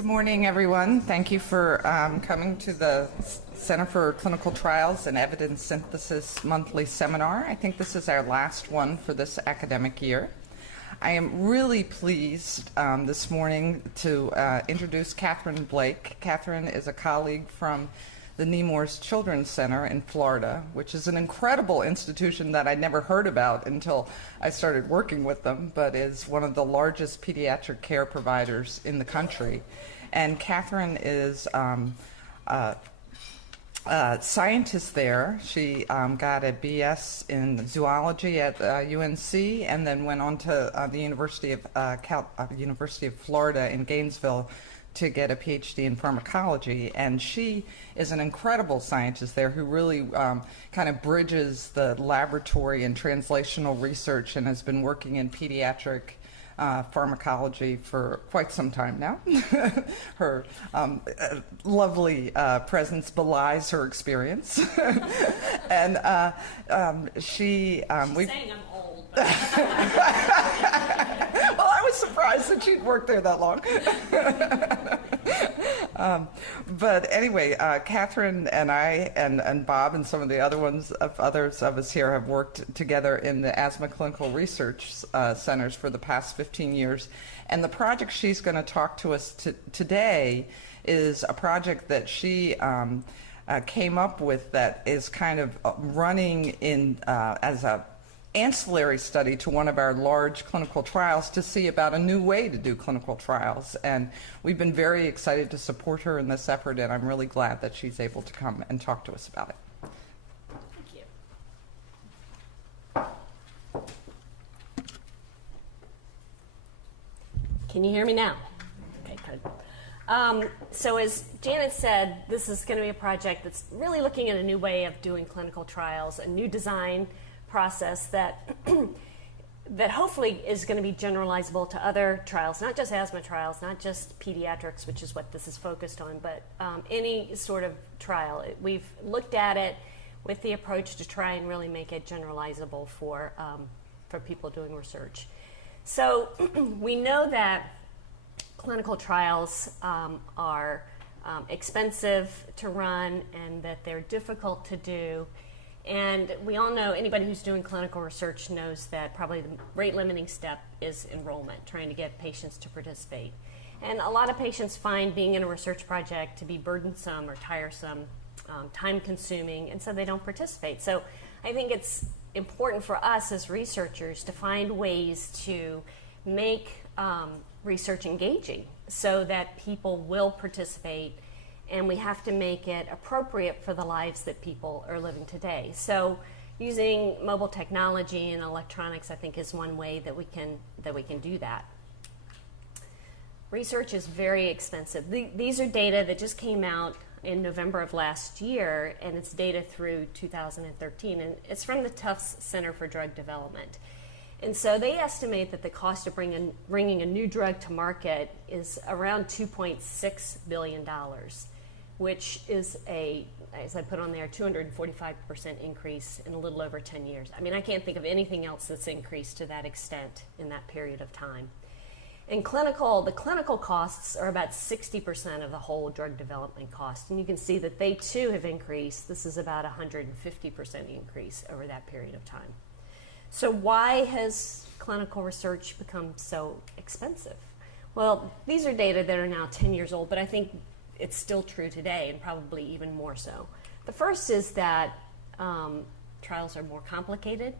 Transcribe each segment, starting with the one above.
Good morning, everyone. Thank you for coming to the Center for Clinical Trials and Evidence Synthesis monthly seminar. I think this is our last one for this academic year. I am really pleased this morning to introduce Kathryn Blake. Kathryn is a colleague from the Nemours Children's Center in Florida, which is an incredible institution that I'd never heard about until I started working with them, but is one of the largest pediatric care providers in the country. And Kathryn is a scientist there. She got a BS in zoology at UNC and then went on to the University of Florida in Gainesville to get a PhD in pharmacology, and she is an incredible scientist there who really kind of bridges the laboratory and translational research and has been working in pediatric pharmacology for quite some time now. Her lovely presence belies her experience. And saying I'm old. Well, I was surprised that she'd worked there that long. But anyway, Kathryn and I and Bob and some of the others of us here have worked together in the asthma clinical research centers for the past 15 years. And the project she's going to talk to us today is a project that she came up with that is kind of running in as a ancillary study to one of our large clinical trials to see about a new way to do clinical trials. And we've been very excited to support her in this effort, and I'm really glad that she's able to come and talk to us about it. Thank you. Can you hear me now? Okay, good. So as Janet said, this is going to be a project that's really looking at a new way of doing clinical trials, a new design process that that hopefully is going to be generalizable to other trials, not just asthma trials, not just pediatrics, which is what this is focused on, but any sort of trial. We've looked at it with the approach to try and really make it generalizable for people doing research. So we know that clinical trials are expensive to run and that they're difficult to do. And we all know, anybody who's doing clinical research knows that probably the rate-limiting step is enrollment, trying to get patients to participate. And a lot of patients find being in a research project to be burdensome or tiresome, time-consuming, and so they don't participate. So I think it's important for us as researchers to find ways to make research engaging so that people will participate, and we have to make it appropriate for the lives that people are living today. So using mobile technology and electronics, I think, is one way that we can do that. Research is very expensive. These are data that just came out in November of last year, and it's data through 2013, and it's from the Tufts Center for Drug Development. And so they estimate that the cost of bringing a new drug to market is around $2.6 billion. Which is as I put on there, 245% increase in a little over 10 years. I mean, I can't think of anything else that's increased to that extent in that period of time. In the clinical costs are about 60% of the whole drug development cost. And you can see that they too have increased. This is about 150% increase over that period of time. So why has clinical research become so expensive? Well, these are data that are now 10 years old, but I think it's still true today, and probably even more so. The first is that trials are more complicated,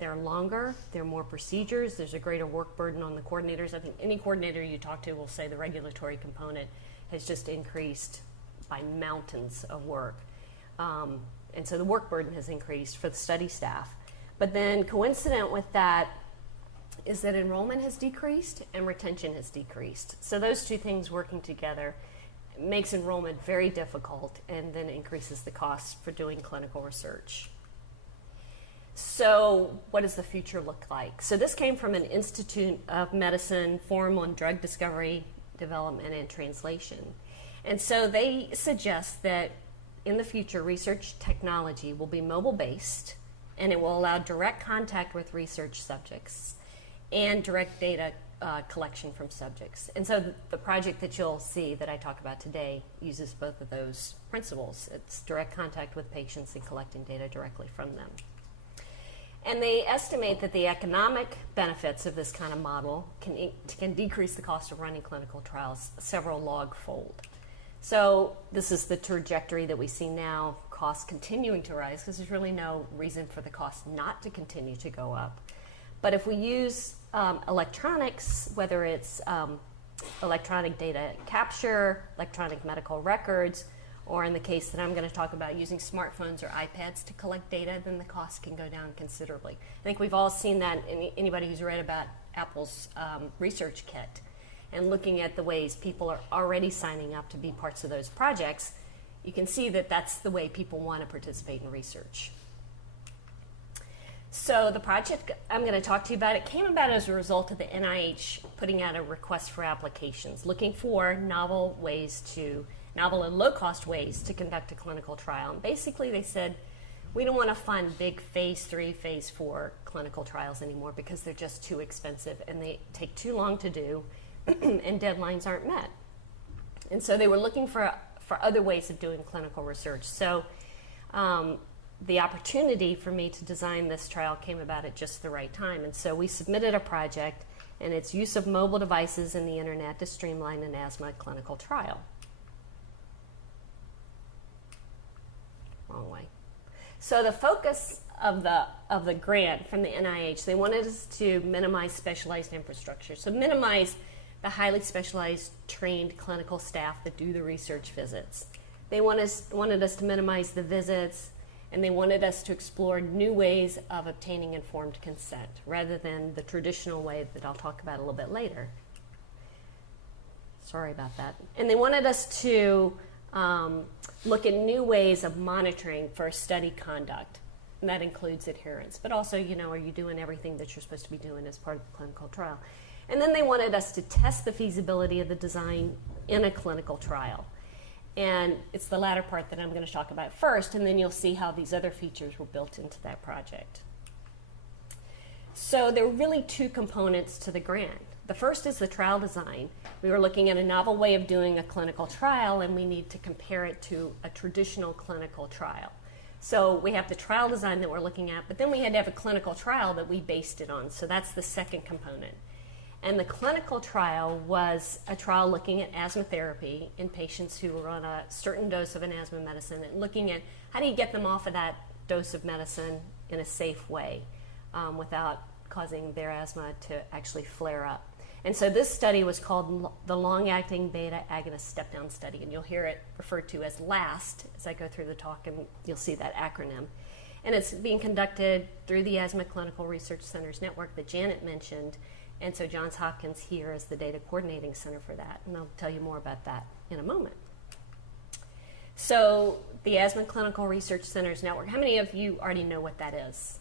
they're longer, there are more procedures, there's a greater work burden on the coordinators. I think any coordinator you talk to will say the regulatory component has just increased by mountains of work. And so the work burden has increased for the study staff. But then coincident with that is that enrollment has decreased and retention has decreased. So those two things working together makes enrollment very difficult and then increases the cost for doing clinical research. So what does the future look like? So this came from an Institute of Medicine Forum on Drug Discovery, Development, and Translation. And so they suggest that in the future, research technology will be mobile-based, and it will allow direct contact with research subjects and direct data collection from subjects. And so the project that you'll see that I talk about today uses both of those principles. It's direct contact with patients and collecting data directly from them. And they estimate that the economic benefits of this kind of model can decrease the cost of running clinical trials several log-fold. So this is the trajectory that we see now, costs continuing to rise, because there's really no reason for the cost not to continue to go up. But if we use electronics, whether it's electronic data capture, electronic medical records, or in the case that I'm going to talk about, using smartphones or iPads to collect data, then the cost can go down considerably. I think we've all seen that, anybody who's read about Apple's research kit and looking at the ways people are already signing up to be parts of those projects, you can see that that's the way people want to participate in research. So the project I'm going to talk to you about, it came about as a result of the NIH putting out a request for applications, looking for novel and low-cost ways to conduct a clinical trial. And basically they said, we don't want to fund big phase 3, phase 4 clinical trials anymore because they're just too expensive and they take too long to do and deadlines aren't met. And so they were looking for other ways of doing clinical research. So the opportunity for me to design this trial came about at just the right time. And so we submitted a project, and it's use of mobile devices and the internet to streamline an asthma clinical trial. Wrong way. So the focus of the grant from the NIH, they wanted us to minimize specialized infrastructure. So minimize the highly specialized trained clinical staff that do the research visits. They wanted us to minimize the visits, and they wanted us to explore new ways of obtaining informed consent rather than the traditional way that I'll talk about a little bit later. Sorry about that. And they wanted us to look at new ways of monitoring for study conduct. And that includes adherence, but also, are you doing everything that you're supposed to be doing as part of the clinical trial? And then they wanted us to test the feasibility of the design in a clinical trial. And it's the latter part that I'm going to talk about first, and then you'll see how these other features were built into that project. So there were really two components to the grant. The first is the trial design. We were looking at a novel way of doing a clinical trial, and we need to compare it to a traditional clinical trial. So we have the trial design that we're looking at, but then we had to have a clinical trial that we based it on. So that's the second component. And the clinical trial was a trial looking at asthma therapy in patients who were on a certain dose of an asthma medicine and looking at how do you get them off of that dose of medicine in a safe way without causing their asthma to actually flare up. And so this study was called the Long-Acting Beta Agonist Step-Down Study, and you'll hear it referred to as LAST as I go through the talk, and you'll see that acronym. And it's being conducted through the Asthma Clinical Research Centers Network that Janet mentioned. And so Johns Hopkins here is the data coordinating center for that, and I'll tell you more about that in a moment. So the Asthma Clinical Research Centers Network, how many of you already know what that is?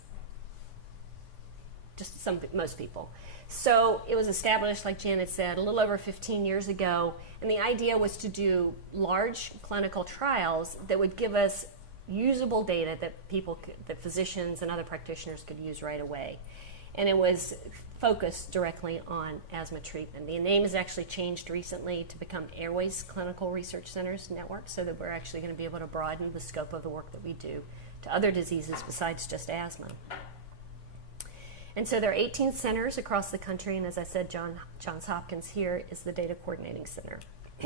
Just most people. So it was established, like Janet said, a little over 15 years ago, and the idea was to do large clinical trials that would give us usable data that physicians and other practitioners could use right away. And it was focused directly on asthma treatment. The name has actually changed recently to become Airways Clinical Research Centers Network, so that we're actually going to be able to broaden the scope of the work that we do to other diseases besides just asthma. And so there are 18 centers across the country, and as I said, Johns Hopkins here is the data coordinating center.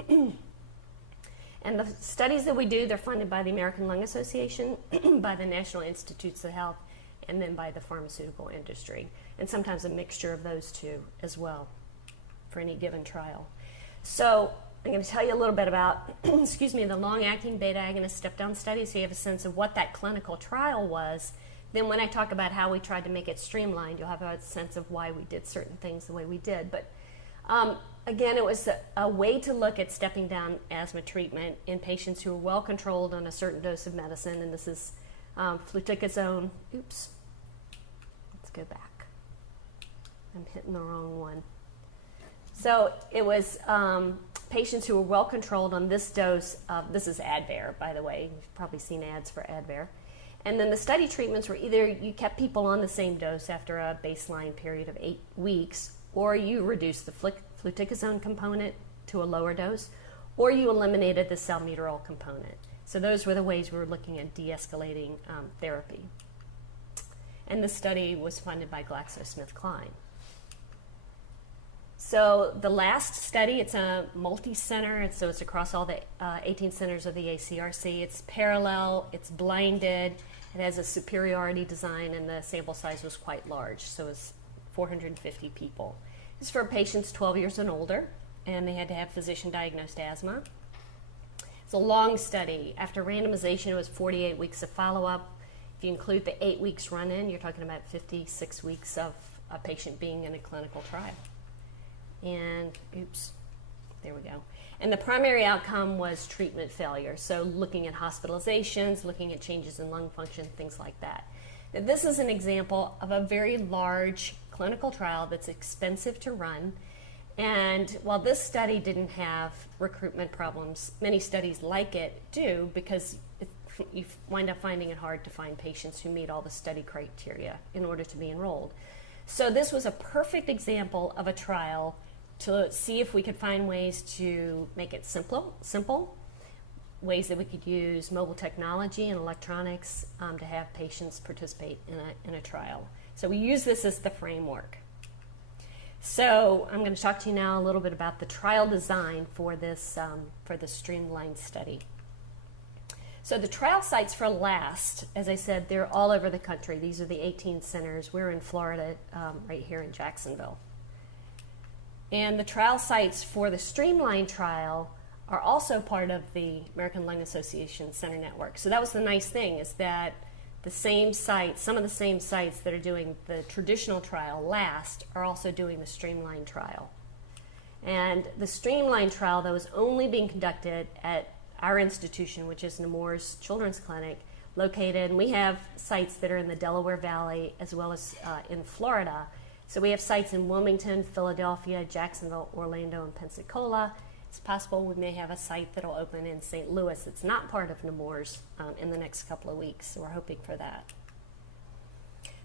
And the studies that we do, they're funded by the American Lung Association, by the National Institutes of Health, and then by the pharmaceutical industry, and sometimes a mixture of those two as well for any given trial. So I'm going to tell you a little bit about, the long-acting beta agonist step-down study, so you have a sense of what that clinical trial was. Then when I talk about how we tried to make it streamlined, you'll have a sense of why we did certain things the way we did. But again, it was a way to look at stepping down asthma treatment in patients who were well controlled on a certain dose of medicine, and this is fluticasone. Oops. Let's go back. I'm hitting the wrong one. So it was patients who were well controlled on this dose of, this is Advair, by the way. You've probably seen ads for Advair. And then the study treatments were either you kept people on the same dose after a baseline period of 8 weeks, or you reduced the fluticasone component to a lower dose, or you eliminated the salmeterol component. So those were the ways we were looking at de-escalating therapy. And the study was funded by GlaxoSmithKline. So the last study, it's a multi-center, so it's across all the 18 centers of the ACRC. It's parallel, it's blinded, it has a superiority design, and the sample size was quite large, so it's 450 people. It's for patients 12 years and older, and they had to have physician-diagnosed asthma. It's a long study. After randomization, it was 48 weeks of follow-up. If you include the 8 weeks run-in, you're talking about 56 weeks of a patient being in a clinical trial. And, oops, there we go. And the primary outcome was treatment failure, so looking at hospitalizations, looking at changes in lung function, things like that. Now, this is an example of a very large clinical trial that's expensive to run. And while this study didn't have recruitment problems, many studies like it do, because you wind up finding it hard to find patients who meet all the study criteria in order to be enrolled. So this was a perfect example of a trial to see if we could find ways to make it simple, ways that we could use mobile technology and electronics to have patients participate in a trial. So we use this as the framework. So I'm going to talk to you now a little bit about the trial design for this for the streamlined study. So the trial sites for LAST, as I said, they're all over the country. These are the 18 centers. We're in Florida, right here in Jacksonville. And the trial sites for the streamlined trial are also part of the American Lung Association Center Network. So that was the nice thing, is that the same sites, some of the same sites that are doing the traditional trial, LAST, are also doing the streamlined trial. And the streamlined trial, though, is only being conducted at our institution, which is Nemours Children's Clinic, located, and we have sites that are in the Delaware Valley as well as in Florida. So we have sites in Wilmington, Philadelphia, Jacksonville, Orlando, and Pensacola. It's possible we may have a site that'll open in St. Louis. It's not part of Nemours in the next couple of weeks, so we're hoping for that.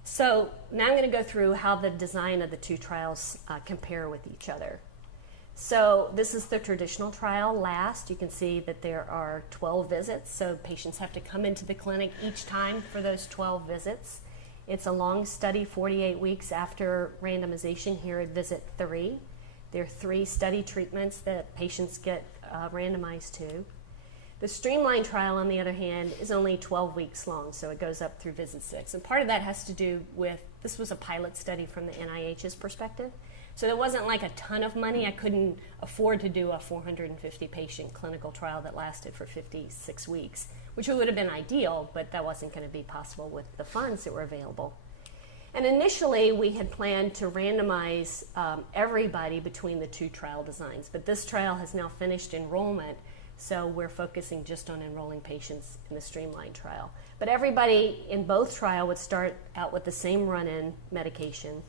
So now I'm going to go through how the design of the two trials compare with each other. So this is the traditional trial, LAST. You can see that there are 12 visits, so patients have to come into the clinic each time for those 12 visits. It's a long study, 48 weeks after randomization here at visit 3. There are 3 study treatments that patients get randomized to. The streamlined trial, on the other hand, is only 12 weeks long, so it goes up through visit 6. And part of that has to do with, this was a pilot study from the NIH's perspective. So there wasn't like a ton of money. I couldn't afford to do a 450 patient clinical trial that lasted for 56 weeks, which would have been ideal, but that wasn't going to be possible with the funds that were available. And initially, we had planned to randomize everybody between the two trial designs, but this trial has now finished enrollment, so we're focusing just on enrolling patients in the streamlined trial. But everybody in both trials would start out with the same run-in medication,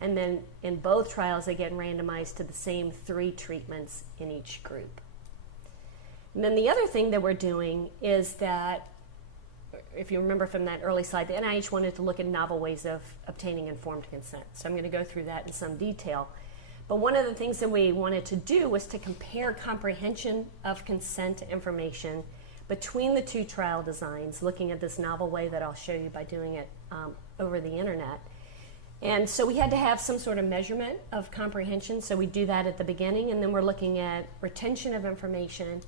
and then in both trials, they get randomized to the same 3 treatments in each group. And then the other thing that we're doing is that, if you remember from that early slide, the NIH wanted to look at novel ways of obtaining informed consent. So I'm going to go through that in some detail. But one of the things that we wanted to do was to compare comprehension of consent information between the two trial designs, looking at this novel way that I'll show you by doing it over the internet. And so we had to have some sort of measurement of comprehension, so we do that at the beginning, and then we're looking at retention of information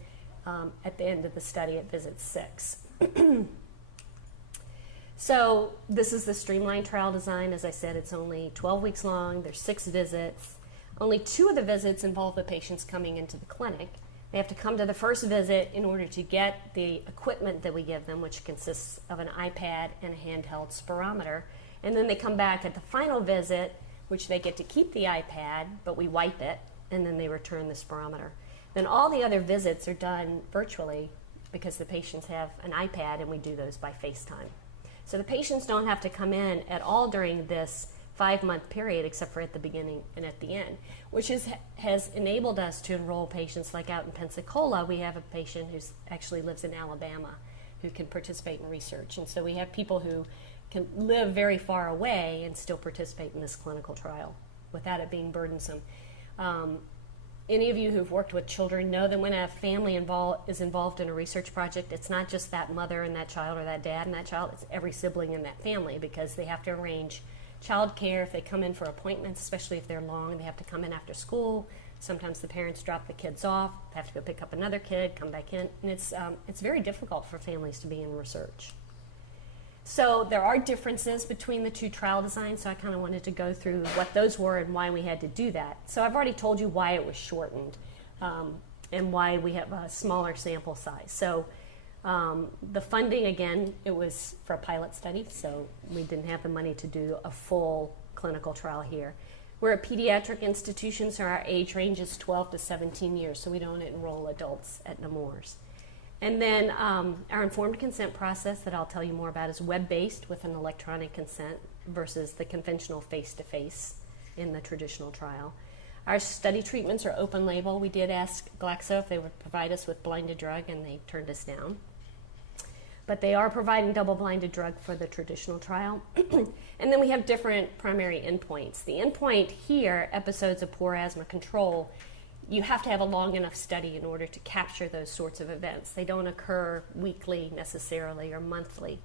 at the end of the study at visit 6. So this is the streamlined trial design. As I said, it's only 12 weeks long. There's 6 visits. Only 2 of the visits involve the patients coming into the clinic. They have to come to the first visit in order to get the equipment that we give them, which consists of an iPad and a handheld spirometer. And then they come back at the final visit, which they get to keep the iPad, but we wipe it, and then they return the spirometer. Then all the other visits are done virtually because the patients have an iPad, and we do those by FaceTime. So the patients don't have to come in at all during this 5-month period, except for at the beginning and at the end, which has enabled us to enroll patients. Like out in Pensacola, we have a patient who actually lives in Alabama who can participate in research. And so we have people who can live very far away and still participate in this clinical trial. without it being burdensome. Any of you who've worked with children know that when a family is involved in a research project, it's not just that mother and that child or that dad and that child, it's every sibling in that family, because they have to arrange child care if they come in for appointments, especially if they're long, they have to come in after school. Sometimes the parents drop the kids off, they have to go pick up another kid, come back in, and it's very difficult for families to be in research. So there are differences between the two trial designs, so I kind of wanted to go through what those were and why we had to do that. So I've already told you why it was shortened and why we have a smaller sample size. So the funding, again, it was for a pilot study, so we didn't have the money to do a full clinical trial here. We're a pediatric institution, so our age range is 12 to 17 years, so we don't enroll adults at Nemours. And then our informed consent process that I'll tell you more about is web-based with an electronic consent versus the conventional face-to-face in the traditional trial. Our study treatments are open label. We did ask Glaxo if they would provide us with blinded drug, and they turned us down. But they are providing double-blinded drug for the traditional trial. And then we have different primary endpoints. The endpoint here, episodes of poor asthma control, you have to have a long enough study in order to capture those sorts of events. They don't occur weekly necessarily or monthly.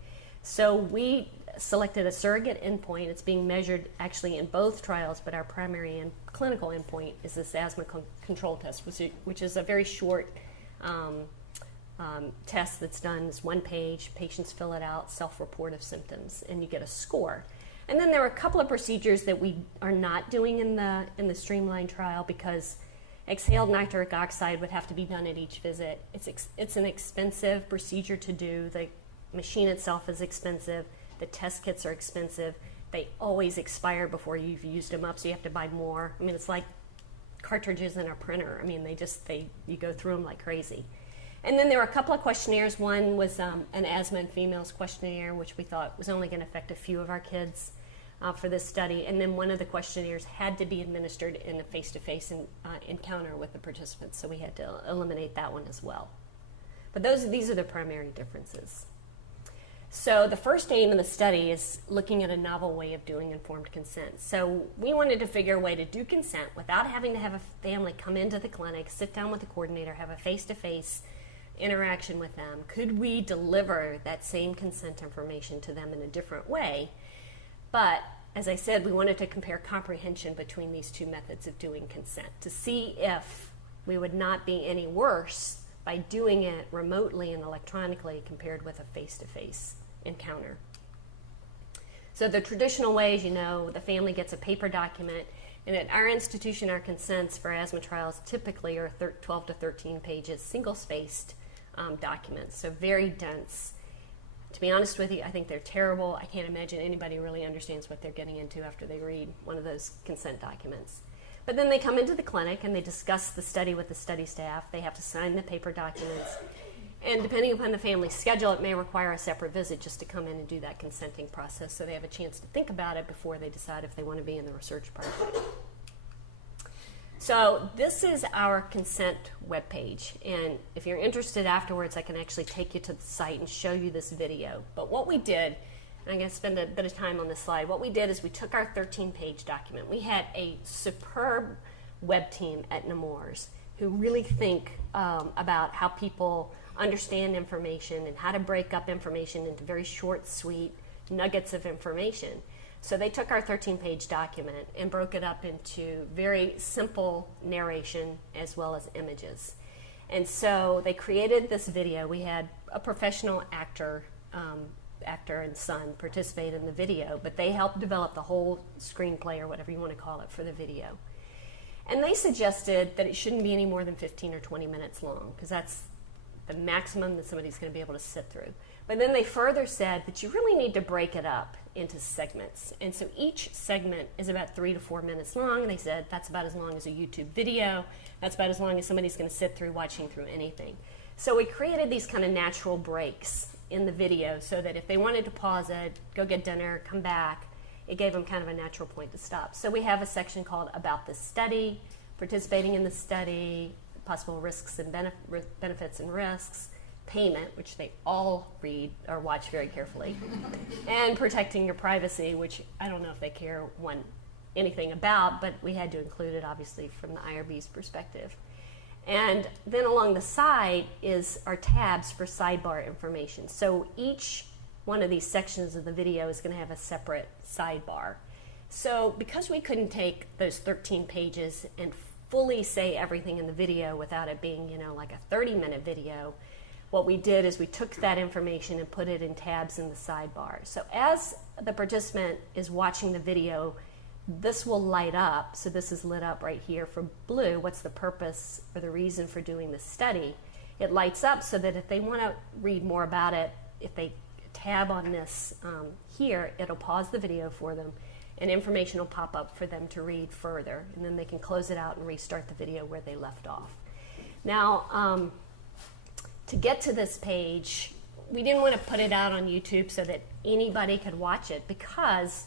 So we selected a surrogate endpoint. It's being measured actually in both trials, but our primary and clinical endpoint is this asthma control test, which is a very short test that's done. It's 1 page. Patients fill it out, self-report of symptoms, and you get a score. And then there are a couple of procedures that we are not doing in the streamlined trial because exhaled nitric oxide would have to be done at each visit. It's an expensive procedure to do. The machine itself is expensive. The test kits are expensive. They always expire before you've used them up, so you have to buy more. I mean, it's like cartridges in a printer. I mean, you go through them like crazy. And then there were a couple of questionnaires. One was an asthma in females questionnaire, which we thought was only going to affect a few of our kids for this study. And then one of the questionnaires had to be administered in a face-to-face encounter with the participants, so we had to eliminate that one as well. But these are the primary differences. So the first aim of the study is looking at a novel way of doing informed consent. So we wanted to figure a way to do consent without having to have a family come into the clinic, sit down with the coordinator, have a face-to-face interaction with them. Could we deliver that same consent information to them in a different way? But as I said, we wanted to compare comprehension between these two methods of doing consent to see if we would not be any worse by doing it remotely and electronically compared with a face-to-face encounter. So the traditional way, as you know, the family gets a paper document, and at our institution, our consents for asthma trials typically are 12 to 13 pages, single-spaced documents, so very dense. To be honest with you, I think they're terrible. I can't imagine anybody really understands what they're getting into after they read one of those consent documents. But then they come into the clinic and they discuss the study with the study staff. They have to sign the paper documents. And depending upon the family's schedule, it may require a separate visit just to come in and do that consenting process so they have a chance to think about it before they decide if they want to be in the research project. So this is our consent webpage, and if you're interested afterwards, I can actually take you to the site and show you this video. But what we did, and I'm going to spend a bit of time on this slide, what we did is we took our 13-page document. We had a superb web team at Nemours who really think about how people understand information and how to break up information into very short, sweet nuggets of information. So they took our 13-page document and broke it up into very simple narration as well as images. And so they created this video. We had a professional actor and son participate in the video, but they helped develop the whole screenplay or whatever you want to call it for the video. And they suggested that it shouldn't be any more than 15 or 20 minutes long, because that's the maximum that somebody's going to be able to sit through. But then they further said that you really need to break it up into segments. And so each segment is about 3 to 4 minutes long. And they said that's about as long as a YouTube video. That's about as long as somebody's going to sit through watching through anything. So we created these kind of natural breaks in the video so that if they wanted to pause it, go get dinner, come back, it gave them kind of a natural point to stop. So we have a section called About the Study, Participating in the Study, Possible Risks and Benefits and Risks, Payment, which they all read or watch very carefully, and Protecting Your Privacy, which I don't know if they care one anything about, but we had to include it obviously from the IRB's perspective. And then along the side is our tabs for sidebar information. So each one of these sections of the video is going to have a separate sidebar. So because we couldn't take those 13 pages and fully say everything in the video without it being, like a 30-minute video, what we did is we took that information and put it in tabs in the sidebar. So as the participant is watching the video, this will light up. So this is lit up right here for blue. What's the purpose or the reason for doing this study? It lights up so that if they want to read more about it, if they tab on this here, it'll pause the video for them and information will pop up for them to read further, and then they can close it out and restart the video where they left off. Now, to get to this page, we didn't want to put it out on YouTube so that anybody could watch it because,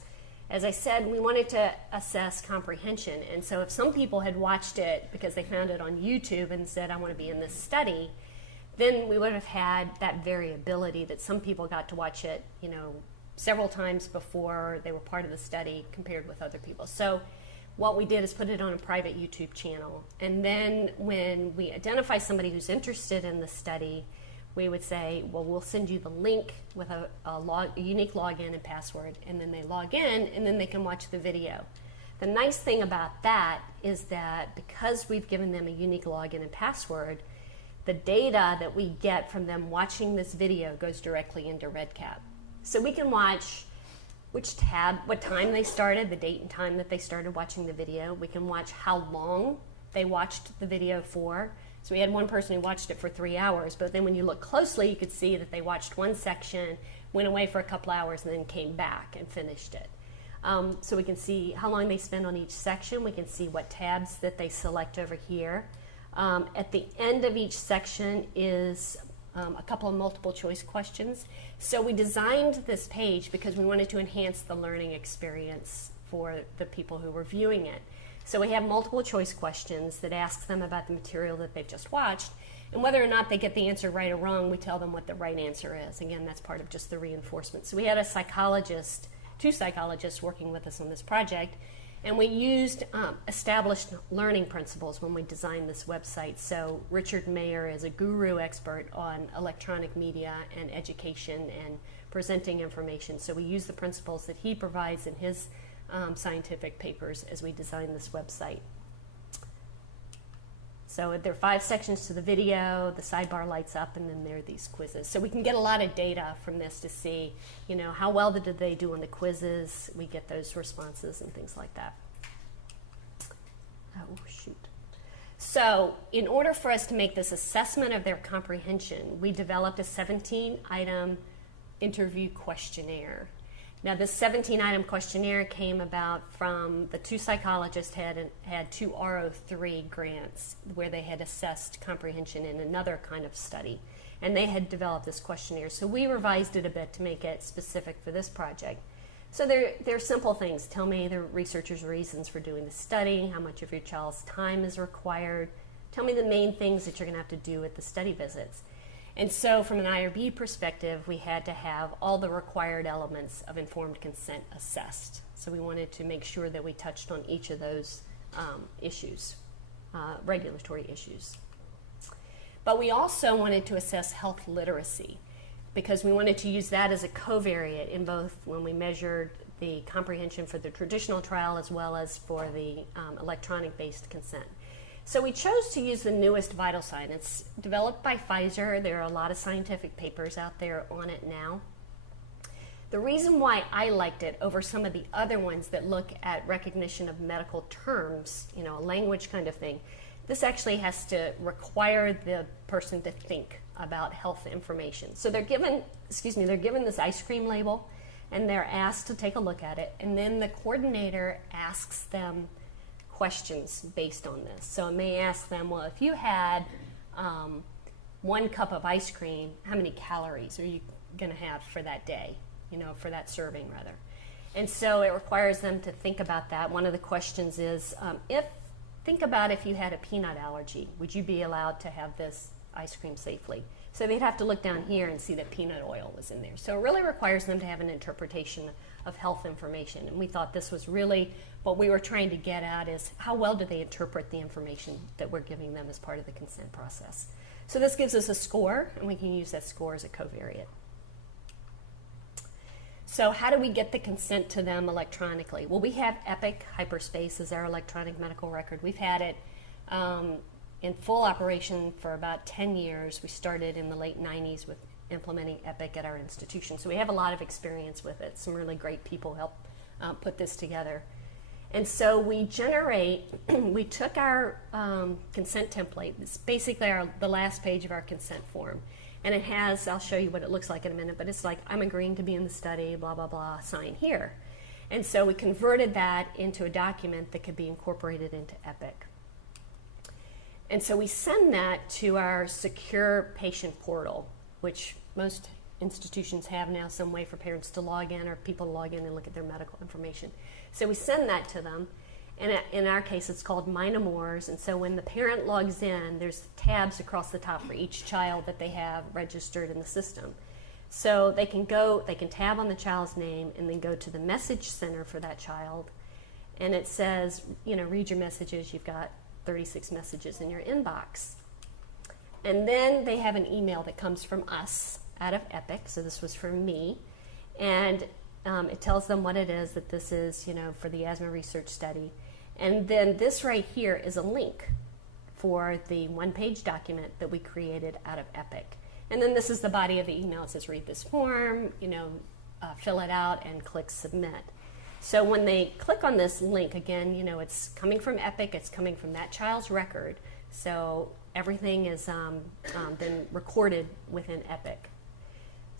as I said, we wanted to assess comprehension. And so if some people had watched it because they found it on YouTube and said, I want to be in this study, then we would have had that variability that some people got to watch it, several times before they were part of the study compared with other people. So what we did is put it on a private YouTube channel. And then when we identify somebody who's interested in the study, we would say, well, we'll send you the link with a unique login and password. And then they log in, and then they can watch the video. The nice thing about that is that because we've given them a unique login and password, the data that we get from them watching this video goes directly into REDCap. So we can watch which tab, what time they started, the date and time that they started watching the video. We can watch how long they watched the video for. So we had one person who watched it for 3 hours, but then when you look closely, you could see that they watched one section, went away for a couple hours, and then came back and finished it. So we can see how long they spend on each section. We can see what tabs that they select over here. At the end of each section is a couple of multiple choice questions. So we designed this page because we wanted to enhance the learning experience for the people who were viewing it. So we have multiple choice questions that ask them about the material that they've just watched, and whether or not they get the answer right or wrong, we tell them what the right answer is. Again, that's part of just the reinforcement. So we had two psychologists working with us on this project, and we used established learning principles when we designed this website. So Richard Mayer is a guru expert on electronic media and education and presenting information. So we use the principles that he provides in his scientific papers as we design this website. So there are 5 sections to the video, the sidebar lights up, and then there are these quizzes. So we can get a lot of data from this to see, how well did they do on the quizzes. We get those responses and things like that. Oh, shoot. So in order for us to make this assessment of their comprehension, we developed a 17-item interview questionnaire. Now, this 17-item questionnaire came about from the 2 psychologists had 2 RO3 grants where they had assessed comprehension in another kind of study, and they had developed this questionnaire. So we revised it a bit to make it specific for this project. So they're simple things. Tell me the researchers' reasons for doing the study, how much of your child's time is required. Tell me the main things that you're going to have to do at the study visits. And so from an IRB perspective, we had to have all the required elements of informed consent assessed. So we wanted to make sure that we touched on each of those issues, regulatory issues. But we also wanted to assess health literacy because we wanted to use that as a covariate in both when we measured the comprehension for the traditional trial as well as for the electronic-based consent. So we chose to use the newest vital sign. It's developed by Pfizer. There are a lot of scientific papers out there on it now. The reason why I liked it over some of the other ones that look at recognition of medical terms, a language kind of thing, this actually has to require the person to think about health information. So they're given this ice cream label, and they're asked to take a look at it, and then the coordinator asks them questions based on this. So it may ask them, well, if you had 1 cup of ice cream, how many calories are you going to have for that day, for that serving rather? And so it requires them to think about that. One of the questions is, think about if you had a peanut allergy, would you be allowed to have this ice cream safely. So they'd have to look down here and see that peanut oil was in there. So it really requires them to have an interpretation of health information. And we thought this was really what we were trying to get at, is how well do they interpret the information that we're giving them as part of the consent process. So this gives us a score, and we can use that score as a covariate. So how do we get the consent to them electronically? Well, we have Epic Hyperspace as our electronic medical record. We've had it in full operation for about 10 years. We started in the late 90s with implementing Epic at our institution. So we have a lot of experience with it. Some really great people helped put this together. And so we took our consent template. It's basically the last page of our consent form. And it has, I'll show you what it looks like in a minute, but it's like, I'm agreeing to be in the study, blah, blah, blah, sign here. And so we converted that into a document that could be incorporated into Epic. And so we send that to our secure patient portal, which most institutions have now, some way for parents to log in or people to log in and look at their medical information. So we send that to them. And in our case, it's called MyNamors. And so when the parent logs in, there's tabs across the top for each child that they have registered in the system. So they can tab on the child's name and then go to the message center for that child. And it says, read your messages. You've got 36 messages in your inbox. And then they have an email that comes from us out of Epic. So this was from me. And it tells them what it is, that this is, for the asthma research study. And then this right here is a link for the one-page document that we created out of Epic. And then this is the body of the email. It says, read this form, fill it out, and click submit. So when they click on this link, again, it's coming from Epic. It's coming from that child's record. So everything is been recorded within Epic.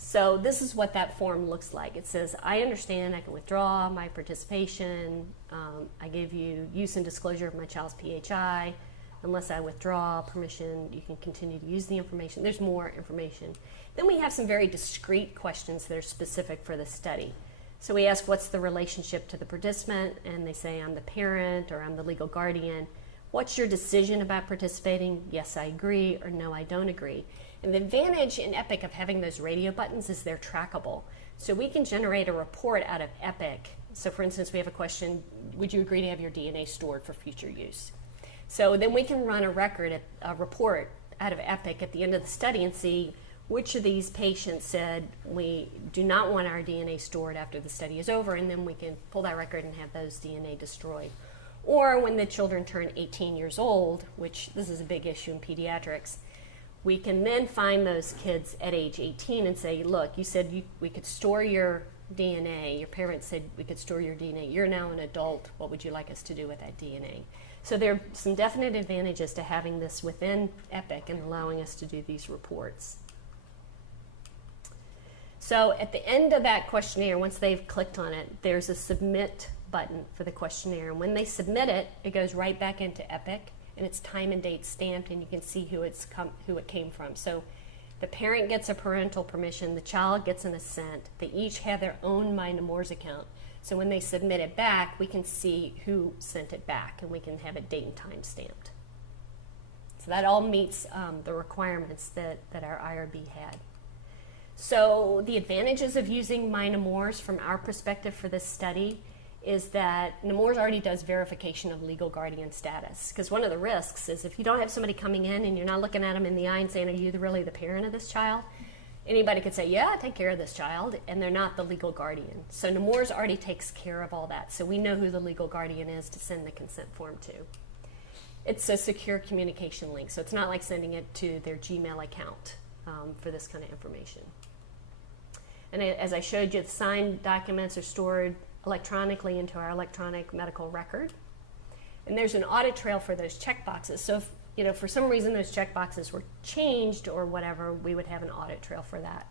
So this is what that form looks like. It says, I understand I can withdraw my participation. I give you use and disclosure of my child's PHI. Unless I withdraw permission, you can continue to use the information. There's more information. Then we have some very discrete questions that are specific for the study. So we ask, what's the relationship to the participant? And they say, I'm the parent or I'm the legal guardian. What's your decision about participating? Yes, I agree, or no, I don't agree. And the advantage in Epic of having those radio buttons is they're trackable. So we can generate a report out of Epic. So for instance, we have a question, would you agree to have your DNA stored for future use? So then we can run a report out of Epic at the end of the study and see which of these patients said we do not want our DNA stored after the study is over, and then we can pull that record and have those DNA destroyed. Or when the children turn 18 years old, which this is a big issue in pediatrics, we can then find those kids at age 18 and say, look, you said we could store your DNA. Your parents said we could store your DNA. You're now an adult. What would you like us to do with that DNA? So there are some definite advantages to having this within Epic and allowing us to do these reports. So at the end of that questionnaire, once they've clicked on it, there's a submit button for the questionnaire. And when they submit it, it goes right back into Epic, and it's time and date stamped, and you can see who it came from. So the parent gets a parental permission, the child gets an assent. They each have their own MyNamors account. So when they submit it back, we can see who sent it back, and we can have it date and time stamped. So that all meets the requirements that our IRB had. So the advantages of using MyNamors from our perspective for this study is that Namors already does verification of legal guardian status. Because one of the risks is if you don't have somebody coming in and you're not looking at them in the eye and saying, are you really the parent of this child? Anybody could say, yeah, I take care of this child, and they're not the legal guardian. So Namors already takes care of all that. So we know who the legal guardian is to send the consent form to. It's a secure communication link, so it's not like sending it to their Gmail account for this kind of information. And as I showed you, the signed documents are stored electronically into our electronic medical record. And there's an audit trail for those checkboxes. So if, for some reason those checkboxes were changed or whatever, we would have an audit trail for that.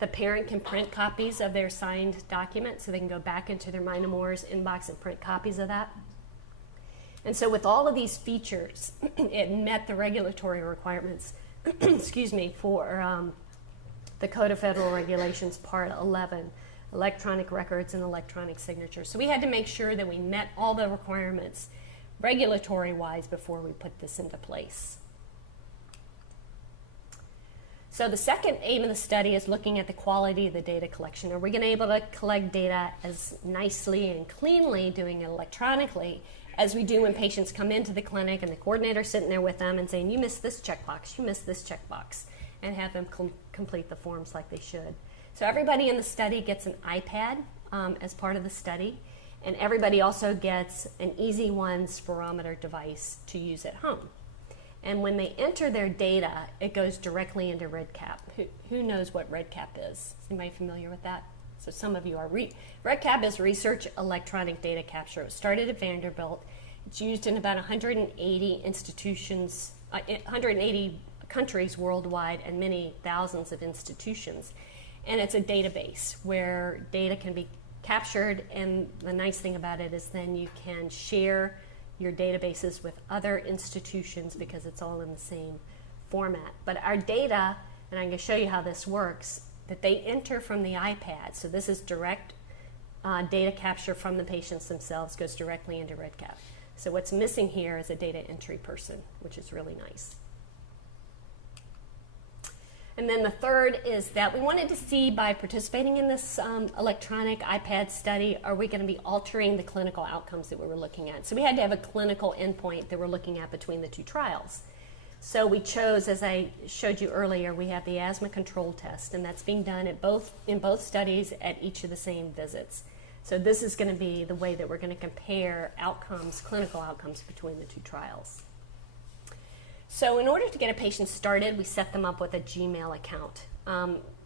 The parent can print copies of their signed document, so they can go back into their MyNamors inbox and print copies of that. And so with all of these features, it met the regulatory requirements excuse me, for the Code of Federal Regulations, Part 11, electronic records and electronic signatures. So we had to make sure that we met all the requirements regulatory-wise before we put this into place. So the second aim of the study is looking at the quality of the data collection. Are we going to be able to collect data as nicely and cleanly, doing it electronically, as we do when patients come into the clinic and the coordinator's sitting there with them and saying, you missed this checkbox, you missed this checkbox, and have them complete the forms like they should. So everybody in the study gets an iPad as part of the study, and everybody also gets an Easy One spirometer device to use at home. And when they enter their data, it goes directly into REDCap. Who knows what REDCap is? Is anybody familiar with that? So some of you are. REDCap is Research Electronic Data Capture. It started at Vanderbilt. It's used in about 180 institutions, 180 countries worldwide, and many thousands of institutions. And it's a database where data can be captured, and the nice thing about it is then you can share your databases with other institutions because it's all in the same format. But our data, and I'm going to show you how this works, that they enter from the iPad. So this is direct data capture from the patients themselves, goes directly into REDCap. So what's missing here is a data entry person, which is really nice. And then the third is that we wanted to see, by participating in this electronic iPad study, are we going to be altering the clinical outcomes that we were looking at? So we had to have a clinical endpoint that we're looking at between the two trials. So we chose, as I showed you earlier, we have the asthma control test, and that's being done in both studies at each of the same visits. So this is going to be the way that we're going to compare outcomes, clinical outcomes, between the two trials. So in order to get a patient started, we set them up with a Gmail account.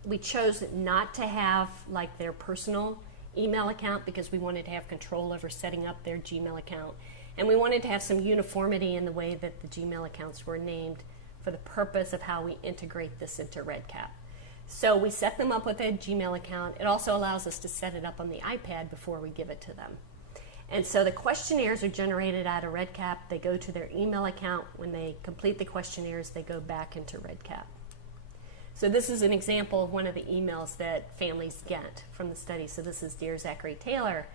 We chose not to have like their personal email account because we wanted to have control over setting up their Gmail account. And we wanted to have some uniformity in the way that the Gmail accounts were named for the purpose of how we integrate this into REDCap. So we set them up with a Gmail account. It also allows us to set it up on the iPad before we give it to them. And so the questionnaires are generated out of REDCap. They go to their email account. When they complete the questionnaires, they go back into REDCap. So this is an example of one of the emails that families get from the study. So this is, Dear Zachary Taylor,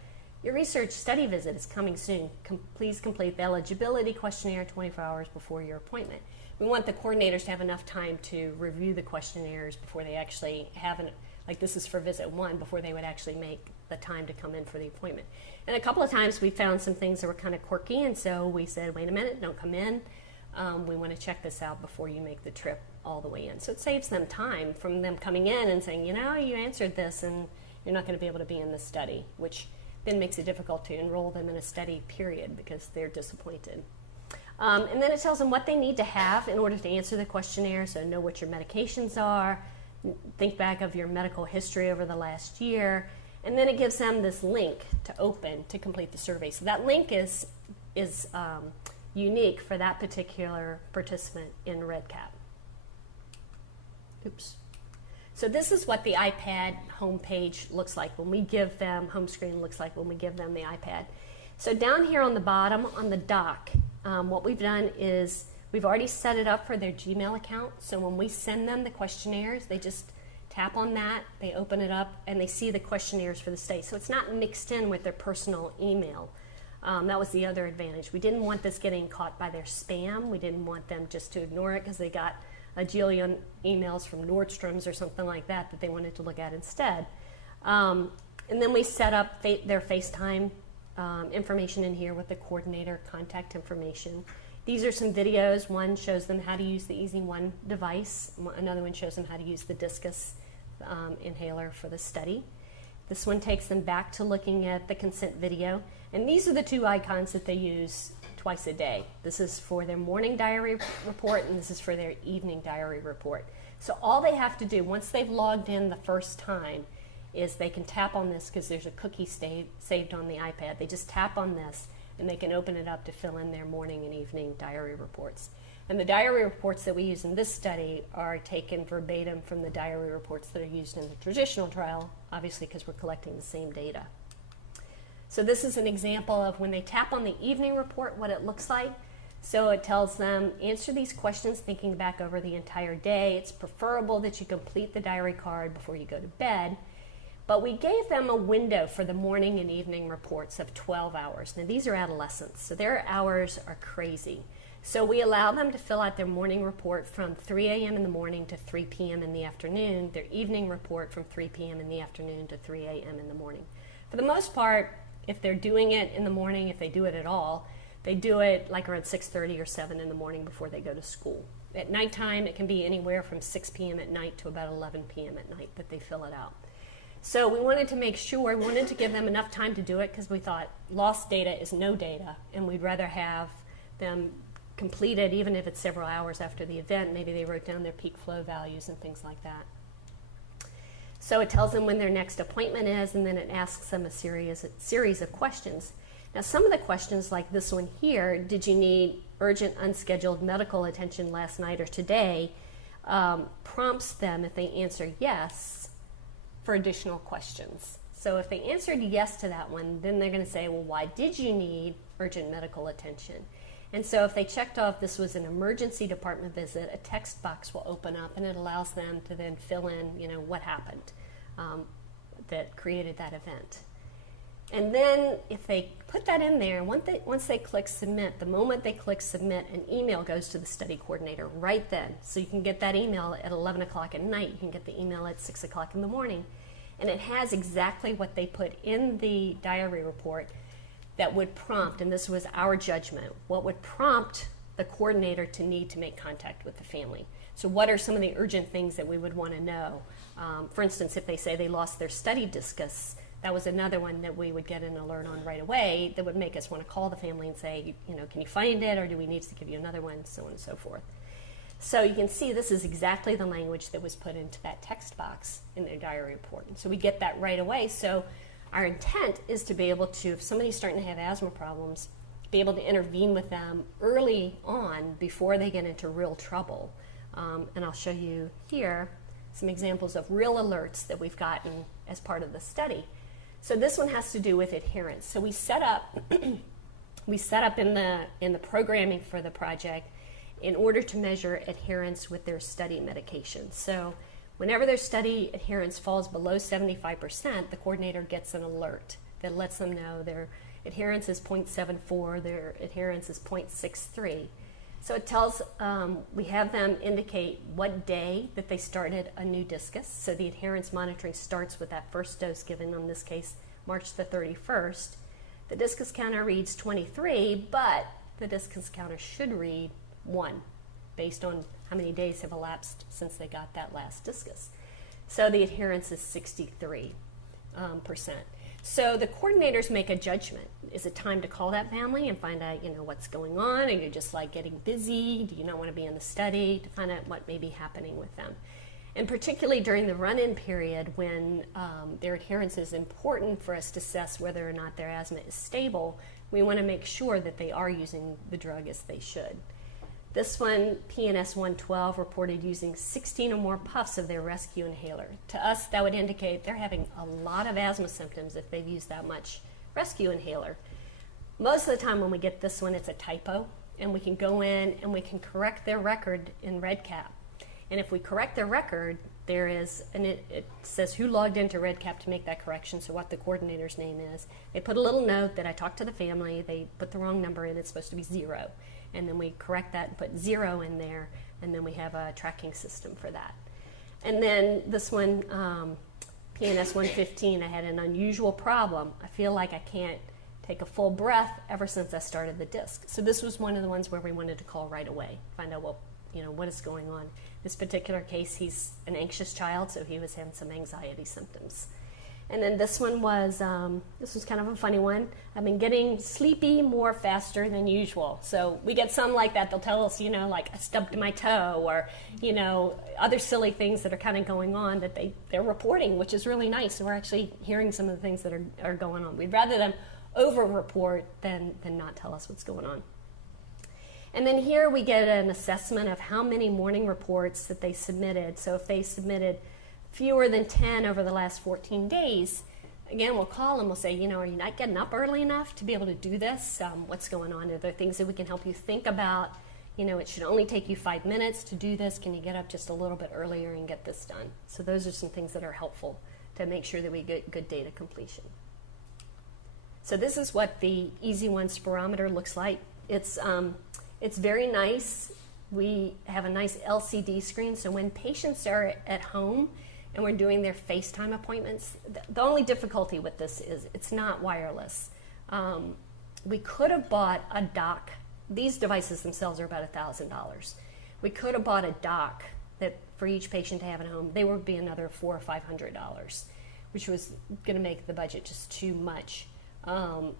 your research study visit is coming soon. Please complete the eligibility questionnaire 24 hours before your appointment. We want the coordinators to have enough time to review the questionnaires before they actually have like this is for visit 1, before they would actually make the time to come in for the appointment. And a couple of times we found some things that were kind of quirky, and so we said, wait a minute, don't come in. We want to check this out before you make the trip all the way in. So it saves them time from them coming in and saying, you know, you answered this and you're not going to be able to be in this study, which then makes it difficult to enroll them in a study period because they're disappointed. And then it tells them what they need to have in order to answer the questionnaire, so know what your medications are, think back of your medical history over the last year, and then it gives them this link to open to complete the survey. So that link is unique for that particular participant in REDCap. Oops. So this is what the iPad homepage looks like when we give them, home screen looks like when we give them the iPad. So down here on the bottom, on the dock, what we've done is we've already set it up for their Gmail account. So when we send them the questionnaires, they just tap on that, they open it up, and they see the questionnaires for the study. So it's not mixed in with their personal email. That was the other advantage. We didn't want this getting caught by their spam. We didn't want them just to ignore it because they got a jillion emails from Nordstrom's or something like that that they wanted to look at instead. And then we set up their FaceTime information in here with the coordinator contact information. These are some videos. One shows them how to use the Easy One device. Another one shows them how to use the discus inhaler for the study. This one takes them back to looking at the consent video. And these are the two icons that they use twice a day. This is for their morning diary report, and this is for their evening diary report. So all they have to do, once they've logged in the first time, is they can tap on this because there's a cookie saved on the iPad. They just tap on this, and they can open it up to fill in their morning and evening diary reports. And the diary reports that we use in this study are taken verbatim from the diary reports that are used in the traditional trial, obviously because we're collecting the same data. So this is an example of when they tap on the evening report, what it looks like. So it tells them, answer these questions thinking back over the entire day. It's preferable that you complete the diary card before you go to bed. But we gave them a window for the morning and evening reports of 12 hours. Now, these are adolescents, so their hours are crazy. So we allow them to fill out their morning report from 3 a.m. in the morning to 3 p.m. in the afternoon, their evening report from 3 p.m. in the afternoon to 3 a.m. in the morning. For the most part, if they're doing it in the morning, if they do it at all, they do it like around 6:30 or 7 in the morning before they go to school. At nighttime, it can be anywhere from 6 p.m. at night to about 11 p.m. at night that they fill it out. So we wanted to make sure, we wanted to give them enough time to do it because we thought lost data is no data, and we'd rather have them completed even if it's several hours after the event. Maybe they wrote down their peak flow values and things like that. So it tells them when their next appointment is, and then it asks them a series of questions. Now, some of the questions, like this one here, did you need urgent unscheduled medical attention last night or today, prompts them, if they answer yes, for additional questions. So if they answered yes to that one, then they're going to say, well, why did you need urgent medical attention? And so if they checked off this was an emergency department visit, a text box will open up, and it allows them to then fill in, what happened that created that event. And then if they put that in there, once they click submit, the moment they click submit, an email goes to the study coordinator right then. So you can get that email at 11 o'clock at night. You can get the email at 6 o'clock in the morning. And it has exactly what they put in the diary report that would prompt, and this was our judgment, what would prompt the coordinator to need to make contact with the family. So what are some of the urgent things that we would want to know? For instance, if they say they lost their study discus, that was another one that we would get an alert on right away that would make us want to call the family and say, can you find it, or do we need to give you another one, so on and so forth. So you can see this is exactly the language that was put into that text box in their diary report. And so we get that right away. So our intent is to be able to, if somebody's starting to have asthma problems, be able to intervene with them early on before they get into real trouble. And I'll show you here some examples of real alerts that we've gotten as part of the study. So this one has to do with adherence. So we set up in the programming for the project in order to measure adherence with their study medication. So whenever their study adherence falls below 75%, the coordinator gets an alert that lets them know their adherence is 0.74, their adherence is 0.63. So it tells, we have them indicate what day that they started a new discus. So the adherence monitoring starts with that first dose given, in this case, March the 31st. The discus counter reads 23, but the discus counter should read 1 based on how many days have elapsed since they got that last discus. So the adherence is 63%. So the coordinators make a judgment. Is it time to call that family and find out, what's going on? Are you just like getting busy? Do you not want to be in the study? To find out what may be happening with them. And particularly during the run-in period when their adherence is important for us to assess whether or not their asthma is stable, we want to make sure that they are using the drug as they should. This one, PNS 112, reported using 16 or more puffs of their rescue inhaler. To us, that would indicate they're having a lot of asthma symptoms if they've used that much rescue inhaler. Most of the time when we get this one, it's a typo, and we can go in and we can correct their record in REDCap. And if we correct their record, there is, and it says who logged into REDCap to make that correction, so what the coordinator's name is. They put a little note that I talked to the family, they put the wrong number in, it's supposed to be 0. And then we correct that and put 0 in there, and then we have a tracking system for that. And then this one, PNS 115, I had an unusual problem. I feel like I can't take a full breath ever since I started the disc. So this was one of the ones where we wanted to call right away, find out what is going on. This particular case, he's an anxious child, so he was having some anxiety symptoms. And then this one was kind of a funny one. I've been getting sleepy more faster than usual. So we get some like that. They'll tell us, like I stubbed my toe or, other silly things that are kind of going on that they're reporting, which is really nice. So we're actually hearing some of the things that are going on. We'd rather them over-report than not tell us what's going on. And then here we get an assessment of how many morning reports that they submitted. So if they submitted fewer than 10 over the last 14 days, again, we'll call them, we'll say, are you not getting up early enough to be able to do this? What's going on? Are there things that we can help you think about? It should only take you 5 minutes to do this. Can you get up just a little bit earlier and get this done? So those are some things that are helpful to make sure that we get good data completion. So this is what the Easy One spirometer looks like. It's very nice. We have a nice LCD screen, so when patients are at home and we're doing their FaceTime appointments, the only difficulty with this is it's not wireless. We could have bought a dock. These devices themselves are about $1,000. We could have bought a dock that for each patient to have at home. They would be another $400 or $500, which was going to make the budget just too much.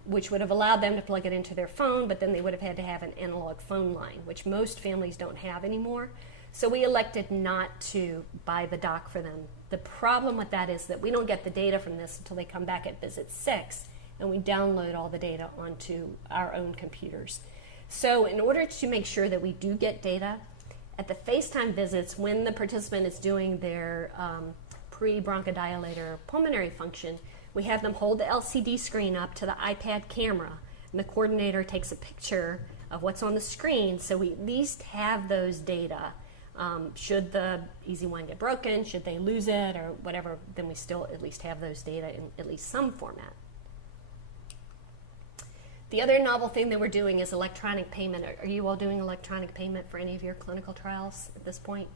Which would have allowed them to plug it into their phone, but then they would have had to have an analog phone line, which most families don't have anymore. So we elected not to buy the dock for them. The problem with that is that we don't get the data from this until they come back at visit 6, and we download all the data onto our own computers. So in order to make sure that we do get data, at the FaceTime visits, when the participant is doing their pre-bronchodilator pulmonary function, we have them hold the LCD screen up to the iPad camera, and the coordinator takes a picture of what's on the screen, so we at least have those data. Should the Easy One get broken, should they lose it, or whatever, then we still at least have those data in at least some format. The other novel thing that we're doing is electronic payment. Are you all doing electronic payment for any of your clinical trials at this point?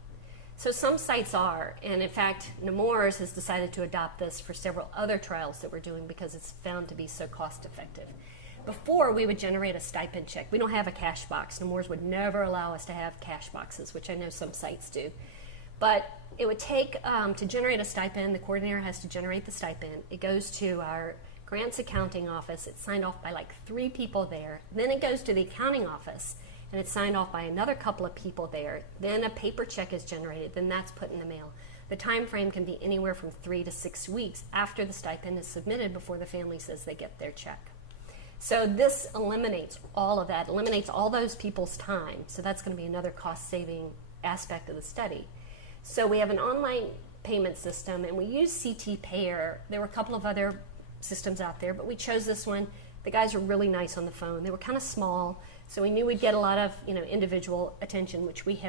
So some sites are, and in fact, Nemours has decided to adopt this for several other trials that we're doing because it's found to be so cost effective. Before, we would generate a stipend check. We don't have a cash box. Nemours would never allow us to have cash boxes, which I know some sites do. But it would take, to generate a stipend, the coordinator has to generate the stipend. It goes to our grants accounting office. It's signed off by like 3 people there. Then it goes to the accounting office, and it's signed off by another couple of people there. Then a paper check is generated. Then that's put in the mail. The time frame can be anywhere from 3 to 6 weeks after the stipend is submitted before the family says they get their check. So this eliminates all of that, eliminates all those people's time. So that's going to be another cost-saving aspect of the study. So we have an online payment system, and we use CT Payer. There were a couple of other systems out there, but we chose this one. The guys were really nice on the phone. They were kind of small, so we knew we'd get a lot of individual attention, which we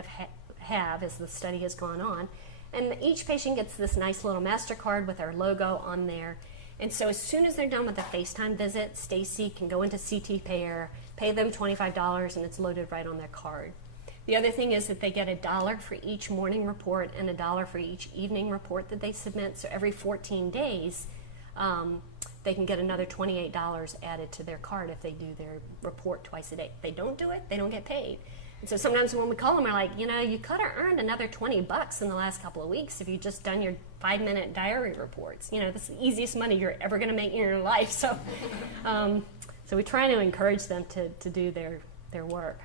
have as the study has gone on. And each patient gets this nice little MasterCard with our logo on there. And so as soon as they're done with the FaceTime visit, Stacy can go into CT Payer, pay them $25, and it's loaded right on their card. The other thing is that they get $1 for each morning report and $1 for each evening report that they submit. So every 14 days, they can get another $28 added to their card if they do their report twice a day. If they don't do it, they don't get paid. And so sometimes when we call them, we're like, you could have earned another $20 in the last couple of weeks if you just done your 5-minute diary reports. That's the easiest money you're ever going to make in your life. So, so we try to encourage them to do their work.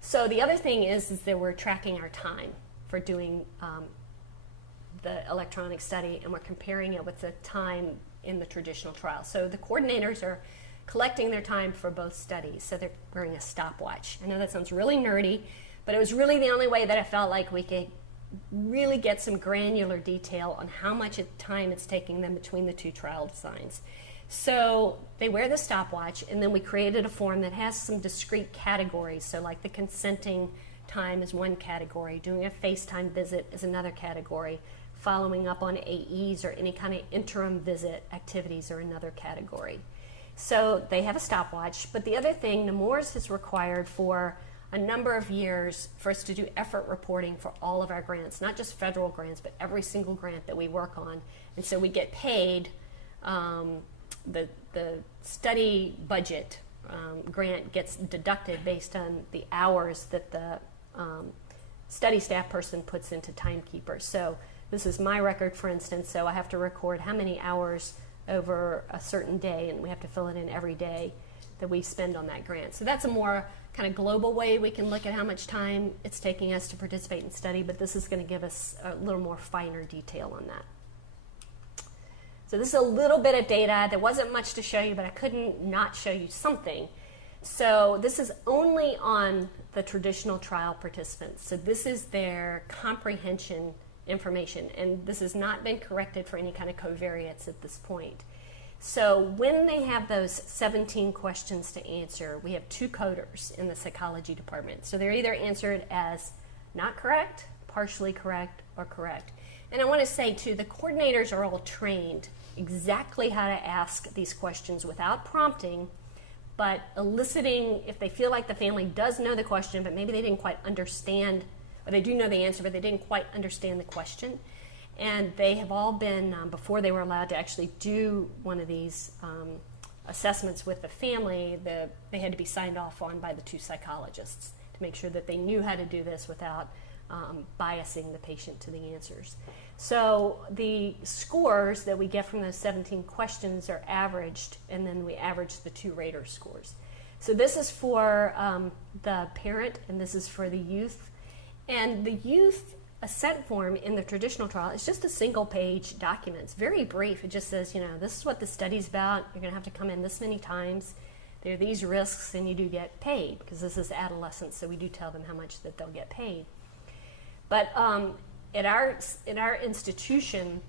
So the other thing is that we're tracking our time for doing the electronic study, and we're comparing it with the time in the traditional trial. So the coordinators are collecting their time for both studies, so they're wearing a stopwatch. I know that sounds really nerdy, but it was really the only way that I felt like we could really get some granular detail on how much time it's taking them between the 2 trial designs. So they wear the stopwatch, and then we created a form that has some discrete categories. So like the consenting time is one category, doing a FaceTime visit is another category, following up on AEs or any kind of interim visit activities are another category. So they have a stopwatch, but the other thing, Nemours has required for a number of years for us to do effort reporting for all of our grants, not just federal grants, but every single grant that we work on. And so we get paid, the study budget grant gets deducted based on the hours that the study staff person puts into timekeepers. So this is my record, for instance, so I have to record how many hours over a certain day, and we have to fill it in every day that we spend on that grant. So that's a more kind of global way we can look at how much time it's taking us to participate in study, but this is going to give us a little more finer detail on that. So this is a little bit of data. There wasn't much to show you, but I couldn't not show you something. So this is only on the traditional trial participants. So this is their comprehension information, and this has not been corrected for any kind of covariates at this point. So when they have those 17 questions to answer, we have 2 coders in the psychology department. So they're either answered as not correct, partially correct, or correct. And I want to say, too, the coordinators are all trained exactly how to ask these questions without prompting, but eliciting if they feel like the family does know the question, but maybe they didn't quite understand, or they do know the answer, but they didn't quite understand the question. And they have all been, before they were allowed to actually do one of these assessments with the family, they had to be signed off on by the 2 psychologists to make sure that they knew how to do this without biasing the patient to the answers. So the scores that we get from those 17 questions are averaged, and then we average the 2 rater scores. So this is for the parent, and this is for the youth. And the youth assent form in the traditional trial is just a single-page document. It's very brief. It just says, this is what the study's about. You're going to have to come in this many times. There are these risks, and you do get paid, because this is adolescence, so we do tell them how much that they'll get paid. But in our institution,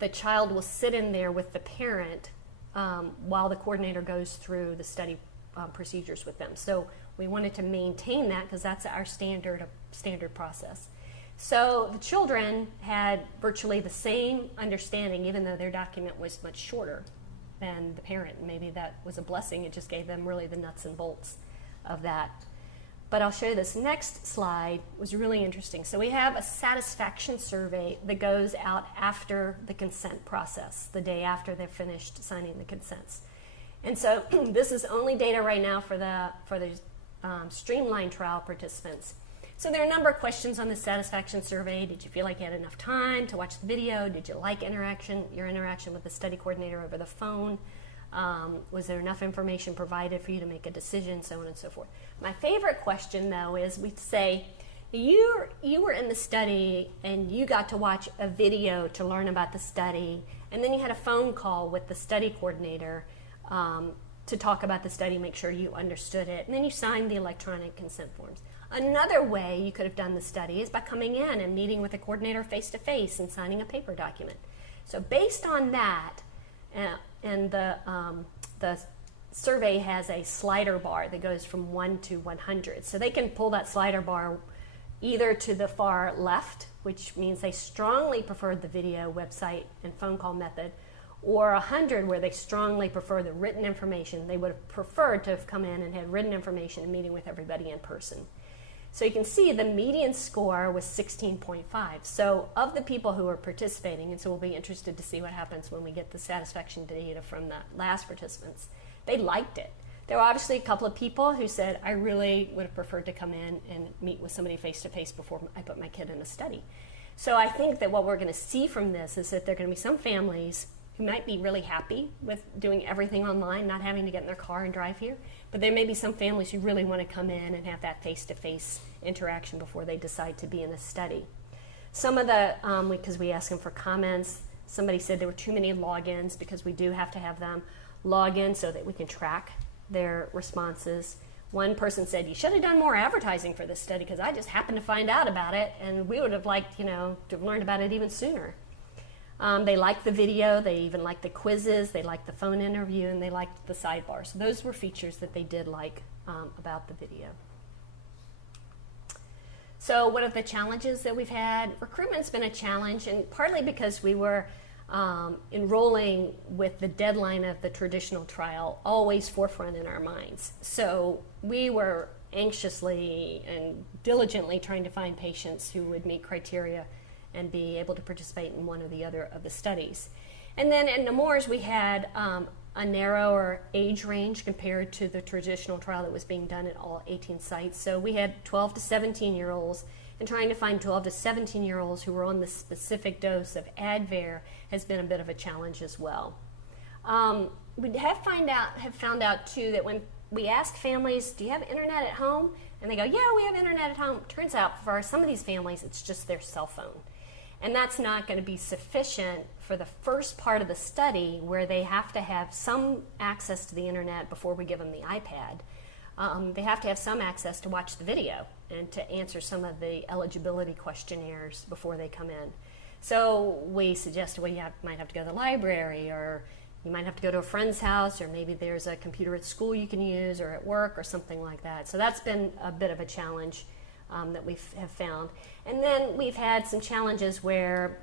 the child will sit in there with the parent while the coordinator goes through the study procedures with them. So we wanted to maintain that because that's our standard process. So the children had virtually the same understanding, even though their document was much shorter than the parent. Maybe that was a blessing. It just gave them really the nuts and bolts of that. But I'll show you this next slide. Was really interesting. So we have a satisfaction survey that goes out after the consent process, the day after they're finished signing the consents. And so this is only data right now for the streamlined trial participants. So there are a number of questions on the satisfaction survey. Did you feel like you had enough time to watch the video? Did you like your interaction with the study coordinator over the phone? Was there enough information provided for you to make a decision, so on and so forth? My favorite question, though, is we'd say, you were in the study and you got to watch a video to learn about the study, and then you had a phone call with the study coordinator to talk about the study, make sure you understood it, and then you signed the electronic consent forms. Another way you could have done the study is by coming in and meeting with the coordinator face-to-face and signing a paper document. So based on that, and the survey has a slider bar that goes from 1 to 100. So they can pull that slider bar either to the far left, which means they strongly preferred the video, website, and phone call method, or 100 where they strongly prefer the written information. They would have preferred to have come in and had written information and meeting with everybody in person. So you can see the median score was 16.5. So of the people who are participating, and so we'll be interested to see what happens when we get the satisfaction data from the last participants, they liked it. There were obviously a couple of people who said, I really would have preferred to come in and meet with somebody face-to-face before I put my kid in a study. So I think that what we're going to see from this is that there are going to be some families who might be really happy with doing everything online, not having to get in their car and drive here. But there may be some families who really want to come in and have that face-to-face interaction before they decide to be in a study. Some of the, because we asked them for comments, somebody said there were too many logins because we do have to have them log in so that we can track their responses. One person said, you should have done more advertising for this study because I just happened to find out about it and we would have liked, to have learned about it even sooner. They liked the video, they even liked the quizzes, they liked the phone interview, and they liked the sidebar. So those were features that they did like about the video. So what are the challenges that we've had? Recruitment's been a challenge, and partly because we were enrolling with the deadline of the traditional trial always forefront in our minds. So we were anxiously and diligently trying to find patients who would meet criteria and be able to participate in one or the other of the studies. And then in Nemours, we had a narrower age range compared to the traditional trial that was being done at all 18 sites. So we had 12 to 17-year-olds, and trying to find 12 to 17-year-olds who were on the specific dose of Advair has been a bit of a challenge as well. We have found out, too, that when we ask families, do you have internet at home? And they go, yeah, we have internet at home. Turns out for some of these families, it's just their cell phone. And that's not going to be sufficient for the first part of the study where they have to have some access to the internet before we give them the iPad. They have to have some access to watch the video and to answer some of the eligibility questionnaires before they come in. So we suggested, well, you might have to go to the library, or you might have to go to a friend's house, or maybe there's a computer at school you can use, or at work, or something like that. So that's been a bit of a challenge that we have found. And then we've had some challenges where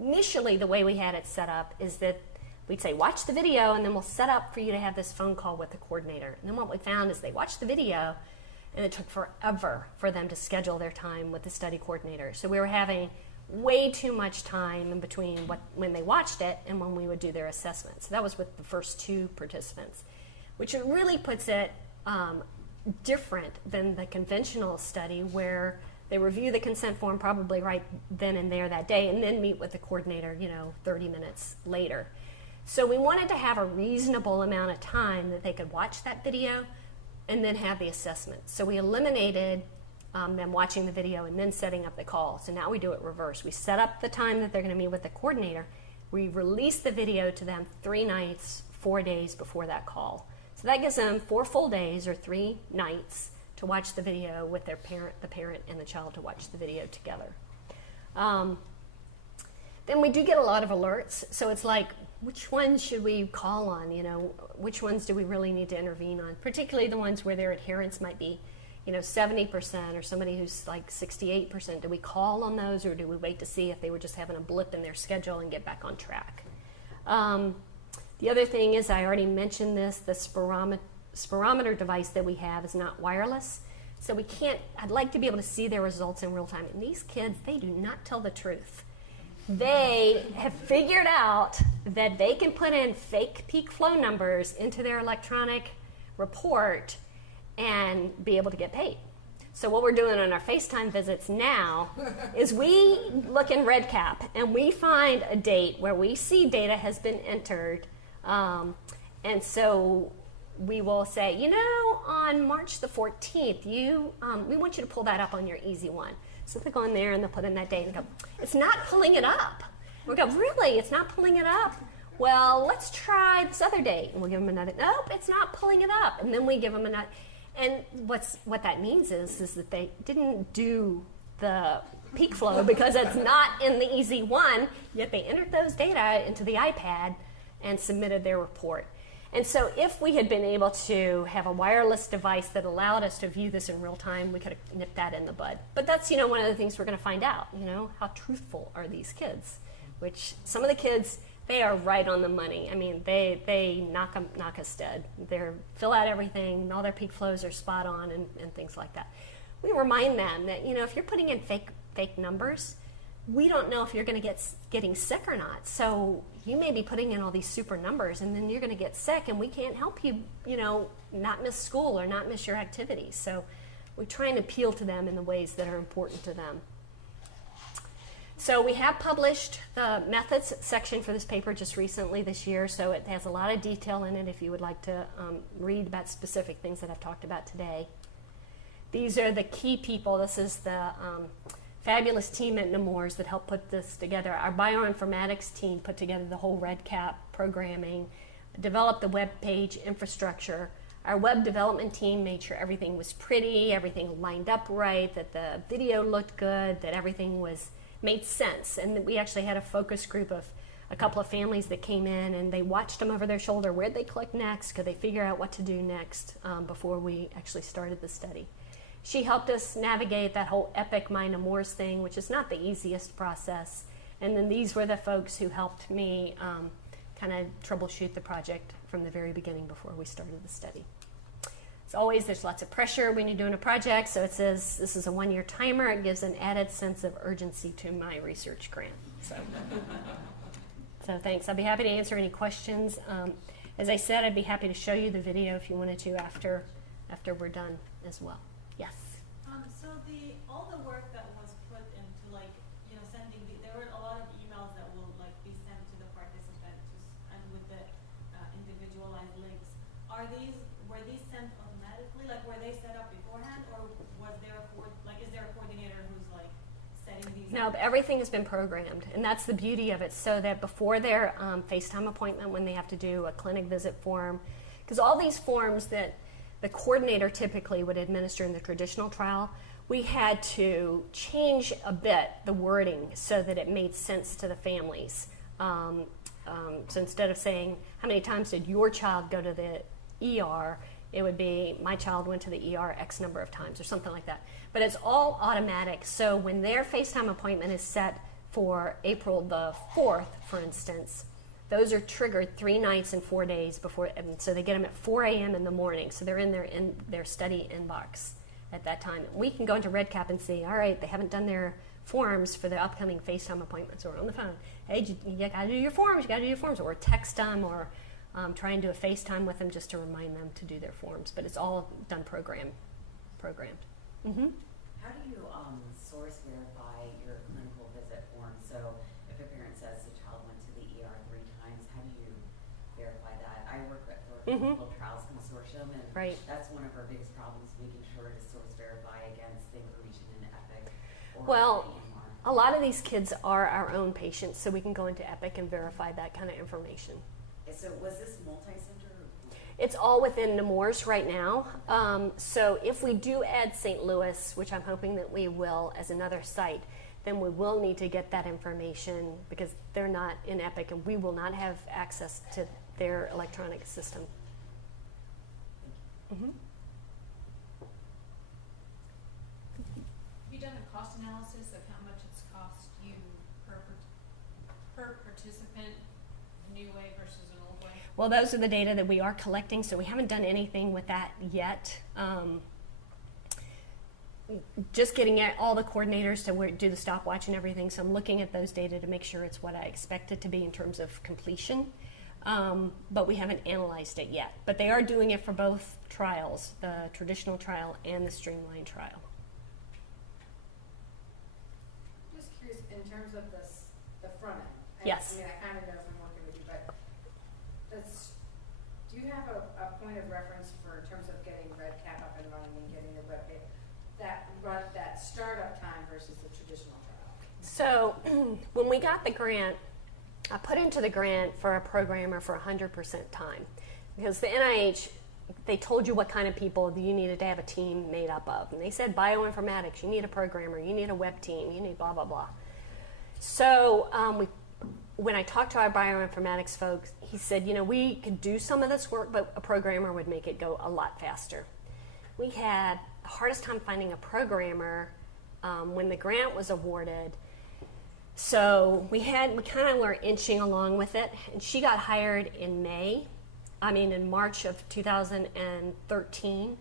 initially the way we had it set up is that we'd say, watch the video, and then we'll set up for you to have this phone call with the coordinator. And then what we found is they watched the video, and it took forever for them to schedule their time with the study coordinator. So we were having way too much time in between when they watched it and when we would do their assessment. So that was with the first 2 participants, which it really puts it different than the conventional study where they review the consent form probably right then and there that day and then meet with the coordinator, 30 minutes later. So we wanted to have a reasonable amount of time that they could watch that video and then have the assessment. So we eliminated them watching the video and then setting up the call. So now we do it reverse. We set up the time that they're going to meet with the coordinator. We release the video to them 3 nights, 4 days before that call. So that gives them 4 full days or 3 nights to watch the video with the parent and the child to watch the video together. Then we do get a lot of alerts. So it's like, which ones should we call on? Which ones do we really need to intervene on? Particularly the ones where their adherence might be, 70% or somebody who's like 68%. Do we call on those, or do we wait to see if they were just having a blip in their schedule and get back on track? The other thing is, I already mentioned this, the spirometer device that we have is not wireless. So I'd like to be able to see their results in real time. And these kids, they do not tell the truth. They have figured out that they can put in fake peak flow numbers into their electronic report and be able to get paid. So what we're doing on our FaceTime visits now is we look in REDCap and we find a date where we see data has been entered. And so we will say, on March the 14th, we want you to pull that up on your Easy One. So they go in there and they'll put in that date and go, it's not pulling it up. We go, really? It's not pulling it up? Well, let's try this other date. And we'll give them another, nope, it's not pulling it up. And then we give them another. And what that means is that they didn't do the peak flow because it's not in the Easy One, yet they entered those data into the iPad and submitted their report. And so if we had been able to have a wireless device that allowed us to view this in real time, we could have nipped that in the bud. But that's, one of the things we're going to find out, how truthful are these kids? Which some of the kids, they are right on the money. I mean, they knock us dead. They fill out everything, all their peak flows are spot on and things like that. We remind them that, if you're putting in fake numbers, we don't know if you're going to getting sick or not. So you may be putting in all these super numbers and then you're going to get sick and we can't help you, not miss school or not miss your activities. So we try and appeal to them in the ways that are important to them. So we have published the methods section for this paper just recently this year, so it has a lot of detail in it if you would like to read about specific things that I've talked about today. These are the key people. This is the fabulous team at Nemours that helped put this together. Our bioinformatics team put together the whole REDCap programming, developed the web page infrastructure. Our web development team made sure everything was pretty, everything lined up right, that the video looked good, that everything made sense. And we actually had a focus group of a couple of families that came in and they watched them over their shoulder. Where'd they click next? Could they figure out what to do next before we actually started the study? She helped us navigate that whole Epic My Nemours thing, which is not the easiest process. And then these were the folks who helped me kind of troubleshoot the project from the very beginning before we started the study. As always, there's lots of pressure when you're doing a project, so it says this is a 1-year timer. It gives an added sense of urgency to my research grant. So thanks. I'll be happy to answer any questions. As I said, I'd be happy to show you the video if you wanted to after we're done as well. Yes? So all the work that was put into sending, there were a lot of emails that will be sent to the participants and with the individualized links. Were these sent automatically? Were they set up beforehand, or was there is there a coordinator who's setting these No, up? everything has been programmed, and that's the beauty of it, so that before their FaceTime appointment, when they have to do a clinic visit form, because all these forms that the coordinator typically would administer in the traditional trial, we had to change a bit the wording so that it made sense to the families. So instead of saying, how many times did your child go to the ER, it would be, my child went to the ER X number of times or something like that. But it's all automatic, so when their FaceTime appointment is set for April the 4th, for instance, those are triggered 3 nights and 4 days before, and so they get them at 4 a.m. in the morning, so they're in their study inbox at that time. We can go into RedCap and see, all right, they haven't done their forms for the upcoming FaceTime appointments, or on the phone, hey, you gotta do your forms, or text them, or try and do a FaceTime with them just to remind them to do their forms. But it's all done programmed. Mm-hmm. How do you source verify your clinical visit form? So if a parent says the child went to the ER 3 times, how do you verify that? I work at the Clinical Trials Consortium, and that's one of our biggest problems, making sure to source verify against the information in Epic or Well, EMR. a lot of these kids are our own patients, so we can go into Epic and verify that kind of information. So was this multi-center? It's all within Nemours right now. So if we do add St. Louis, which I'm hoping that we will as another site, then we will need to get that information because they're not in Epic and we will not have access to their electronic system. Mm-hmm. Have you done a cost analysis of how much it's cost you per participant, a new way versus an old way? Well, those are the data that we are collecting, so we haven't done anything with that yet. Just getting at all the coordinators to do the stopwatch and everything, so I'm looking at those data to make sure it's what I expect it to be in terms of completion. But we haven't analyzed it yet. But they are doing it for both trials, the traditional trial and the streamlined trial. Just curious, in terms of this, the front end. Yes. I mean, I kind of know from working with you, but do you have a point of reference for in terms of getting RedCap up and running and getting the web page, that startup time versus the traditional trial? So when we got the grant, I put into the grant for a programmer for 100% time because the NIH, they told you what kind of people you needed to have a team made up of. And they said bioinformatics, you need a programmer, you need a web team, you need blah, blah, blah. So when I talked to our bioinformatics folks, he said, we could do some of this work, but a programmer would make it go a lot faster. We had the hardest time finding a programmer when the grant was awarded. So we kind of were inching along with it, and she got hired in March of 2013,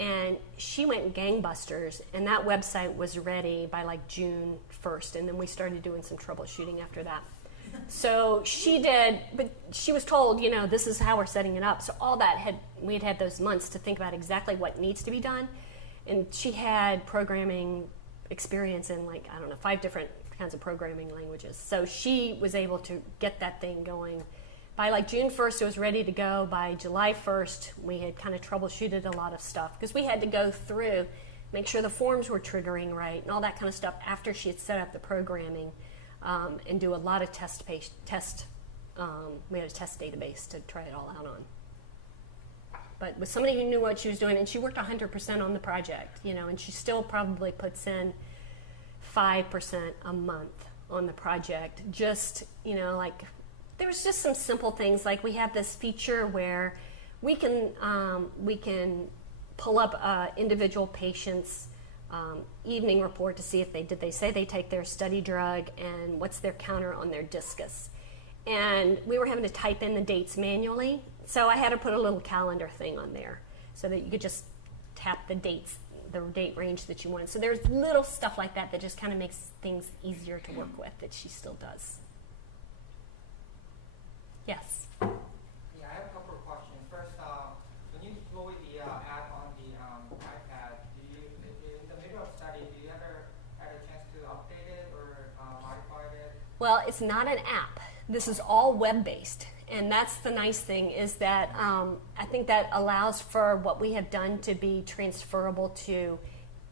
and she went gangbusters, and that website was ready by like June 1st, and then we started doing some troubleshooting after that. So she did, but she was told, this is how we're setting it up. So all that we had those months to think about exactly what needs to be done, and she had programming experience in 5 different kinds of programming languages. So she was able to get that thing going. By June 1st, it was ready to go. By July 1st, we had kind of troubleshooted a lot of stuff because we had to go through, make sure the forms were triggering right and all that kind of stuff after she had set up the programming and do a lot of we had a test database to try it all out on. But with somebody who knew what she was doing, and she worked 100% on the project, and she still probably puts in 5% a month on the project. Just, there was just some simple things, like we have this feature where we can pull up individual patients' evening report to see if they say they take their study drug and what's their counter on their discus. And we were having to type in the dates manually, so I had to put a little calendar thing on there so that you could just tap the dates, the date range that you wanted. So there's little stuff like that that just kind of makes things easier to work with that she still does. Yes? Yeah, I have a couple of questions. First, when you deploy the app on the iPad, in the middle of study, do you ever had a chance to update it or modify it? Well, it's not an app. This is all web-based. And that's the nice thing is that I think that allows for what we have done to be transferable to,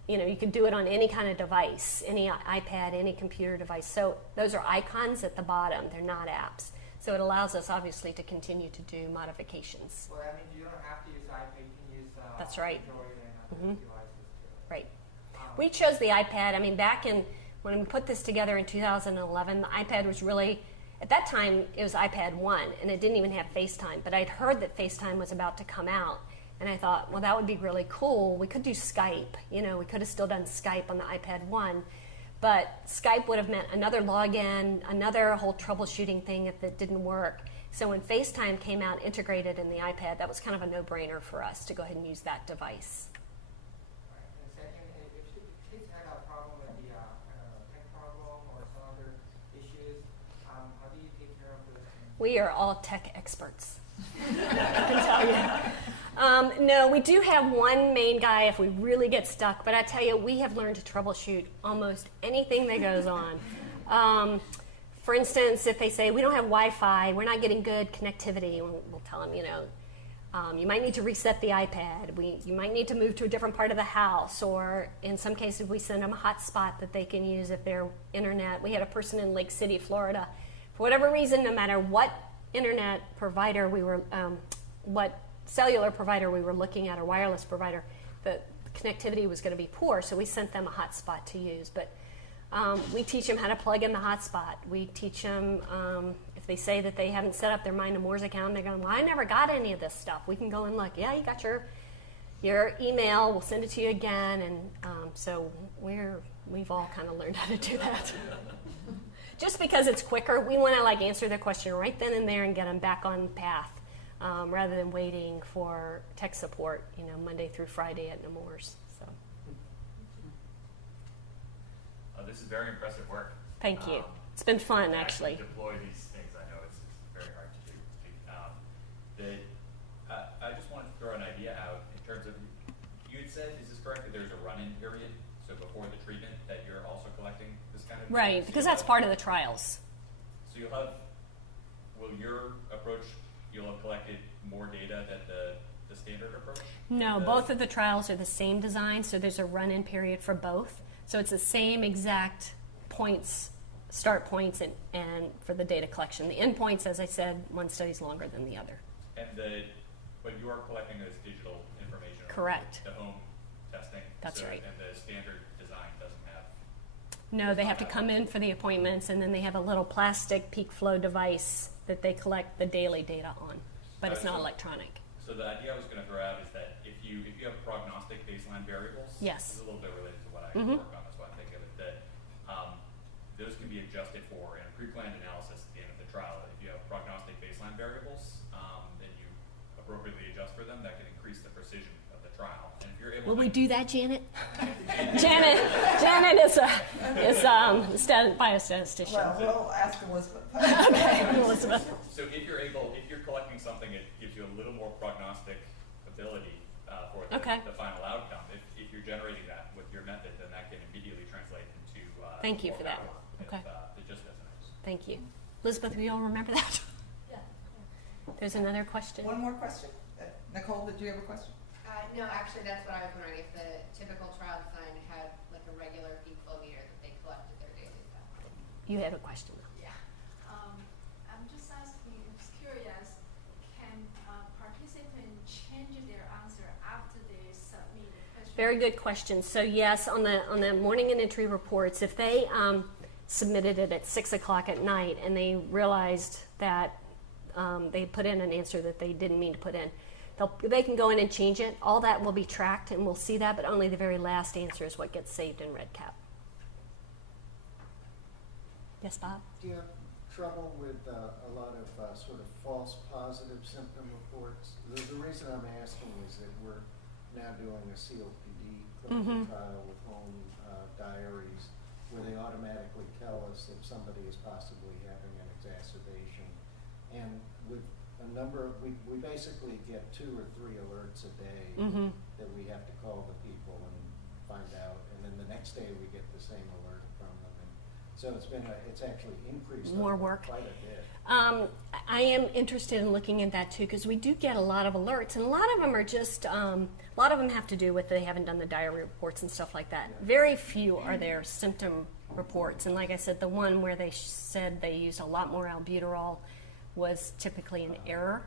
you can do it on any kind of device, any iPad, any computer device. So those are icons at the bottom. They're not apps. So it allows us, obviously, to continue to do modifications. Well, you don't have to use iPad. You can use That's right. Android and other devices too. Right. We chose the iPad. Back when we put this together in 2011, the iPad was really, at that time, it was iPad 1, and it didn't even have FaceTime. But I'd heard that FaceTime was about to come out, and I thought, well, that would be really cool. We could do Skype. We could have still done Skype on the iPad 1. But Skype would have meant another login, another whole troubleshooting thing if it didn't work. So when FaceTime came out integrated in the iPad, that was kind of a no-brainer for us to go ahead and use that device. Right. And second, if kids had a problem with the tech problem or some other issues, how do you take care of those things? We are all tech experts. I can tell you. No, we do have one main guy if we really get stuck, but I tell you, we have learned to troubleshoot almost anything that goes on. For instance, if they say, we don't have Wi-Fi, we're not getting good connectivity, we'll tell them, you might need to reset the iPad. You might need to move to a different part of the house, or in some cases, we send them a hotspot that they can use if their internet. We had a person in Lake City, Florida. For whatever reason, no matter what internet provider what cellular provider we were looking at, or wireless provider, the connectivity was going to be poor, so we sent them a hotspot to use. But we teach them how to plug in the hotspot. We teach them, if they say that they haven't set up their Mind Moore's account, they're going, well, I never got any of this stuff. We can go and look. Yeah, you got your email. We'll send it to you again. And so we've all kind of learned how to do that. Just because it's quicker, we want to answer their question right then and there and get them back on path, rather than waiting for tech support, Monday through Friday at Nemours. So. This is very impressive work. Thank you. It's been fun, actually. Deploy these things. I know it's very hard to do. I just wanted to throw an idea out in terms of, you had said, is this correct, that there's a run-in period, so before the treatment, that you're also collecting this kind of data? Right, So because that's part of the trials. So will your approach, you'll have collected more data than the standard approach? No, both of the trials are the same design, so there's a run-in period for both. So it's the same exact points, start points, and for the data collection. The end points, as I said, one study's longer than the other. And but you are collecting this digital information. Correct. The home testing. That's right. And the standard design doesn't have. No, they have to come in for the appointments, and then they have a little plastic peak flow device that they collect the daily data on, but it's not electronic. So the idea I was going to throw out is that if you have prognostic baseline variables, Yes. this is a little bit related to what I work on, that's why I think of it, that those can be adjusted for in a pre-planned analysis at the end of the trial. If you have prognostic baseline variables, and you appropriately adjust for them, that can increase the precision of the trial. And if you're able Will to we do that, Janet? Janet is biostatistician. Well, we'll ask Elizabeth. Okay, Elizabeth. So if you're collecting something, it gives you a little more prognostic ability for the final outcome. If you're generating that with your method, then that can immediately translate into Thank you more for that. power Okay. if it just doesn't. Thank you. Elizabeth, we all remember that? Yeah. There's another question. One more question. Nicole, did you have a question? No, actually, that's what I was wondering, if the typical trial design had a regular peak flow meter that they collected their daily stuff. You have a question. Yeah. I'm just asking, I'm just curious, can participants change their answer after they submit the question? Very good question. So yes, on the morning and entry reports, if they submitted it at 6 o'clock at night and they realized that they put in an answer that they didn't mean to put in, they can go in and change it. All that will be tracked, and we'll see that, but only the very last answer is what gets saved in REDCap. Yes, Bob? Do you have trouble with a lot of sort of false positive symptom reports? The reason I'm asking is that we're now doing a COPD clinical trial with home diaries where they automatically tell us if somebody is possibly having an exacerbation. And with a number of, we basically get 2 or 3 alerts a day that we have to call the people and find out, and then the next day we get the same alert from them. And so it's actually increased More work. quite a bit. I am interested in looking at that too, because we do get a lot of alerts, and a lot of them are just, a lot of them have to do with they haven't done the diary reports and stuff like that. Very few are there symptom reports, and like I said, the one where they said they used a lot more albuterol was typically an error.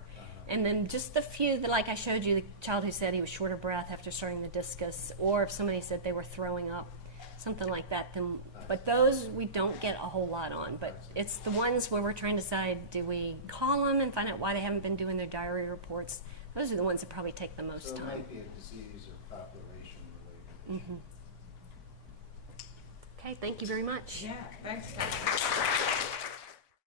And then just the few that, like I showed you, the child who said he was short of breath after starting the discus, or if somebody said they were throwing up, something like that. Then, but those we don't get a whole lot on. But it's the ones where we're trying to decide, do we call them and find out why they haven't been doing their diary reports? Those are the ones that probably take the most So it time. might be a disease or population related. Okay. Okay, thank you very much. Yeah, thanks, Kathryn.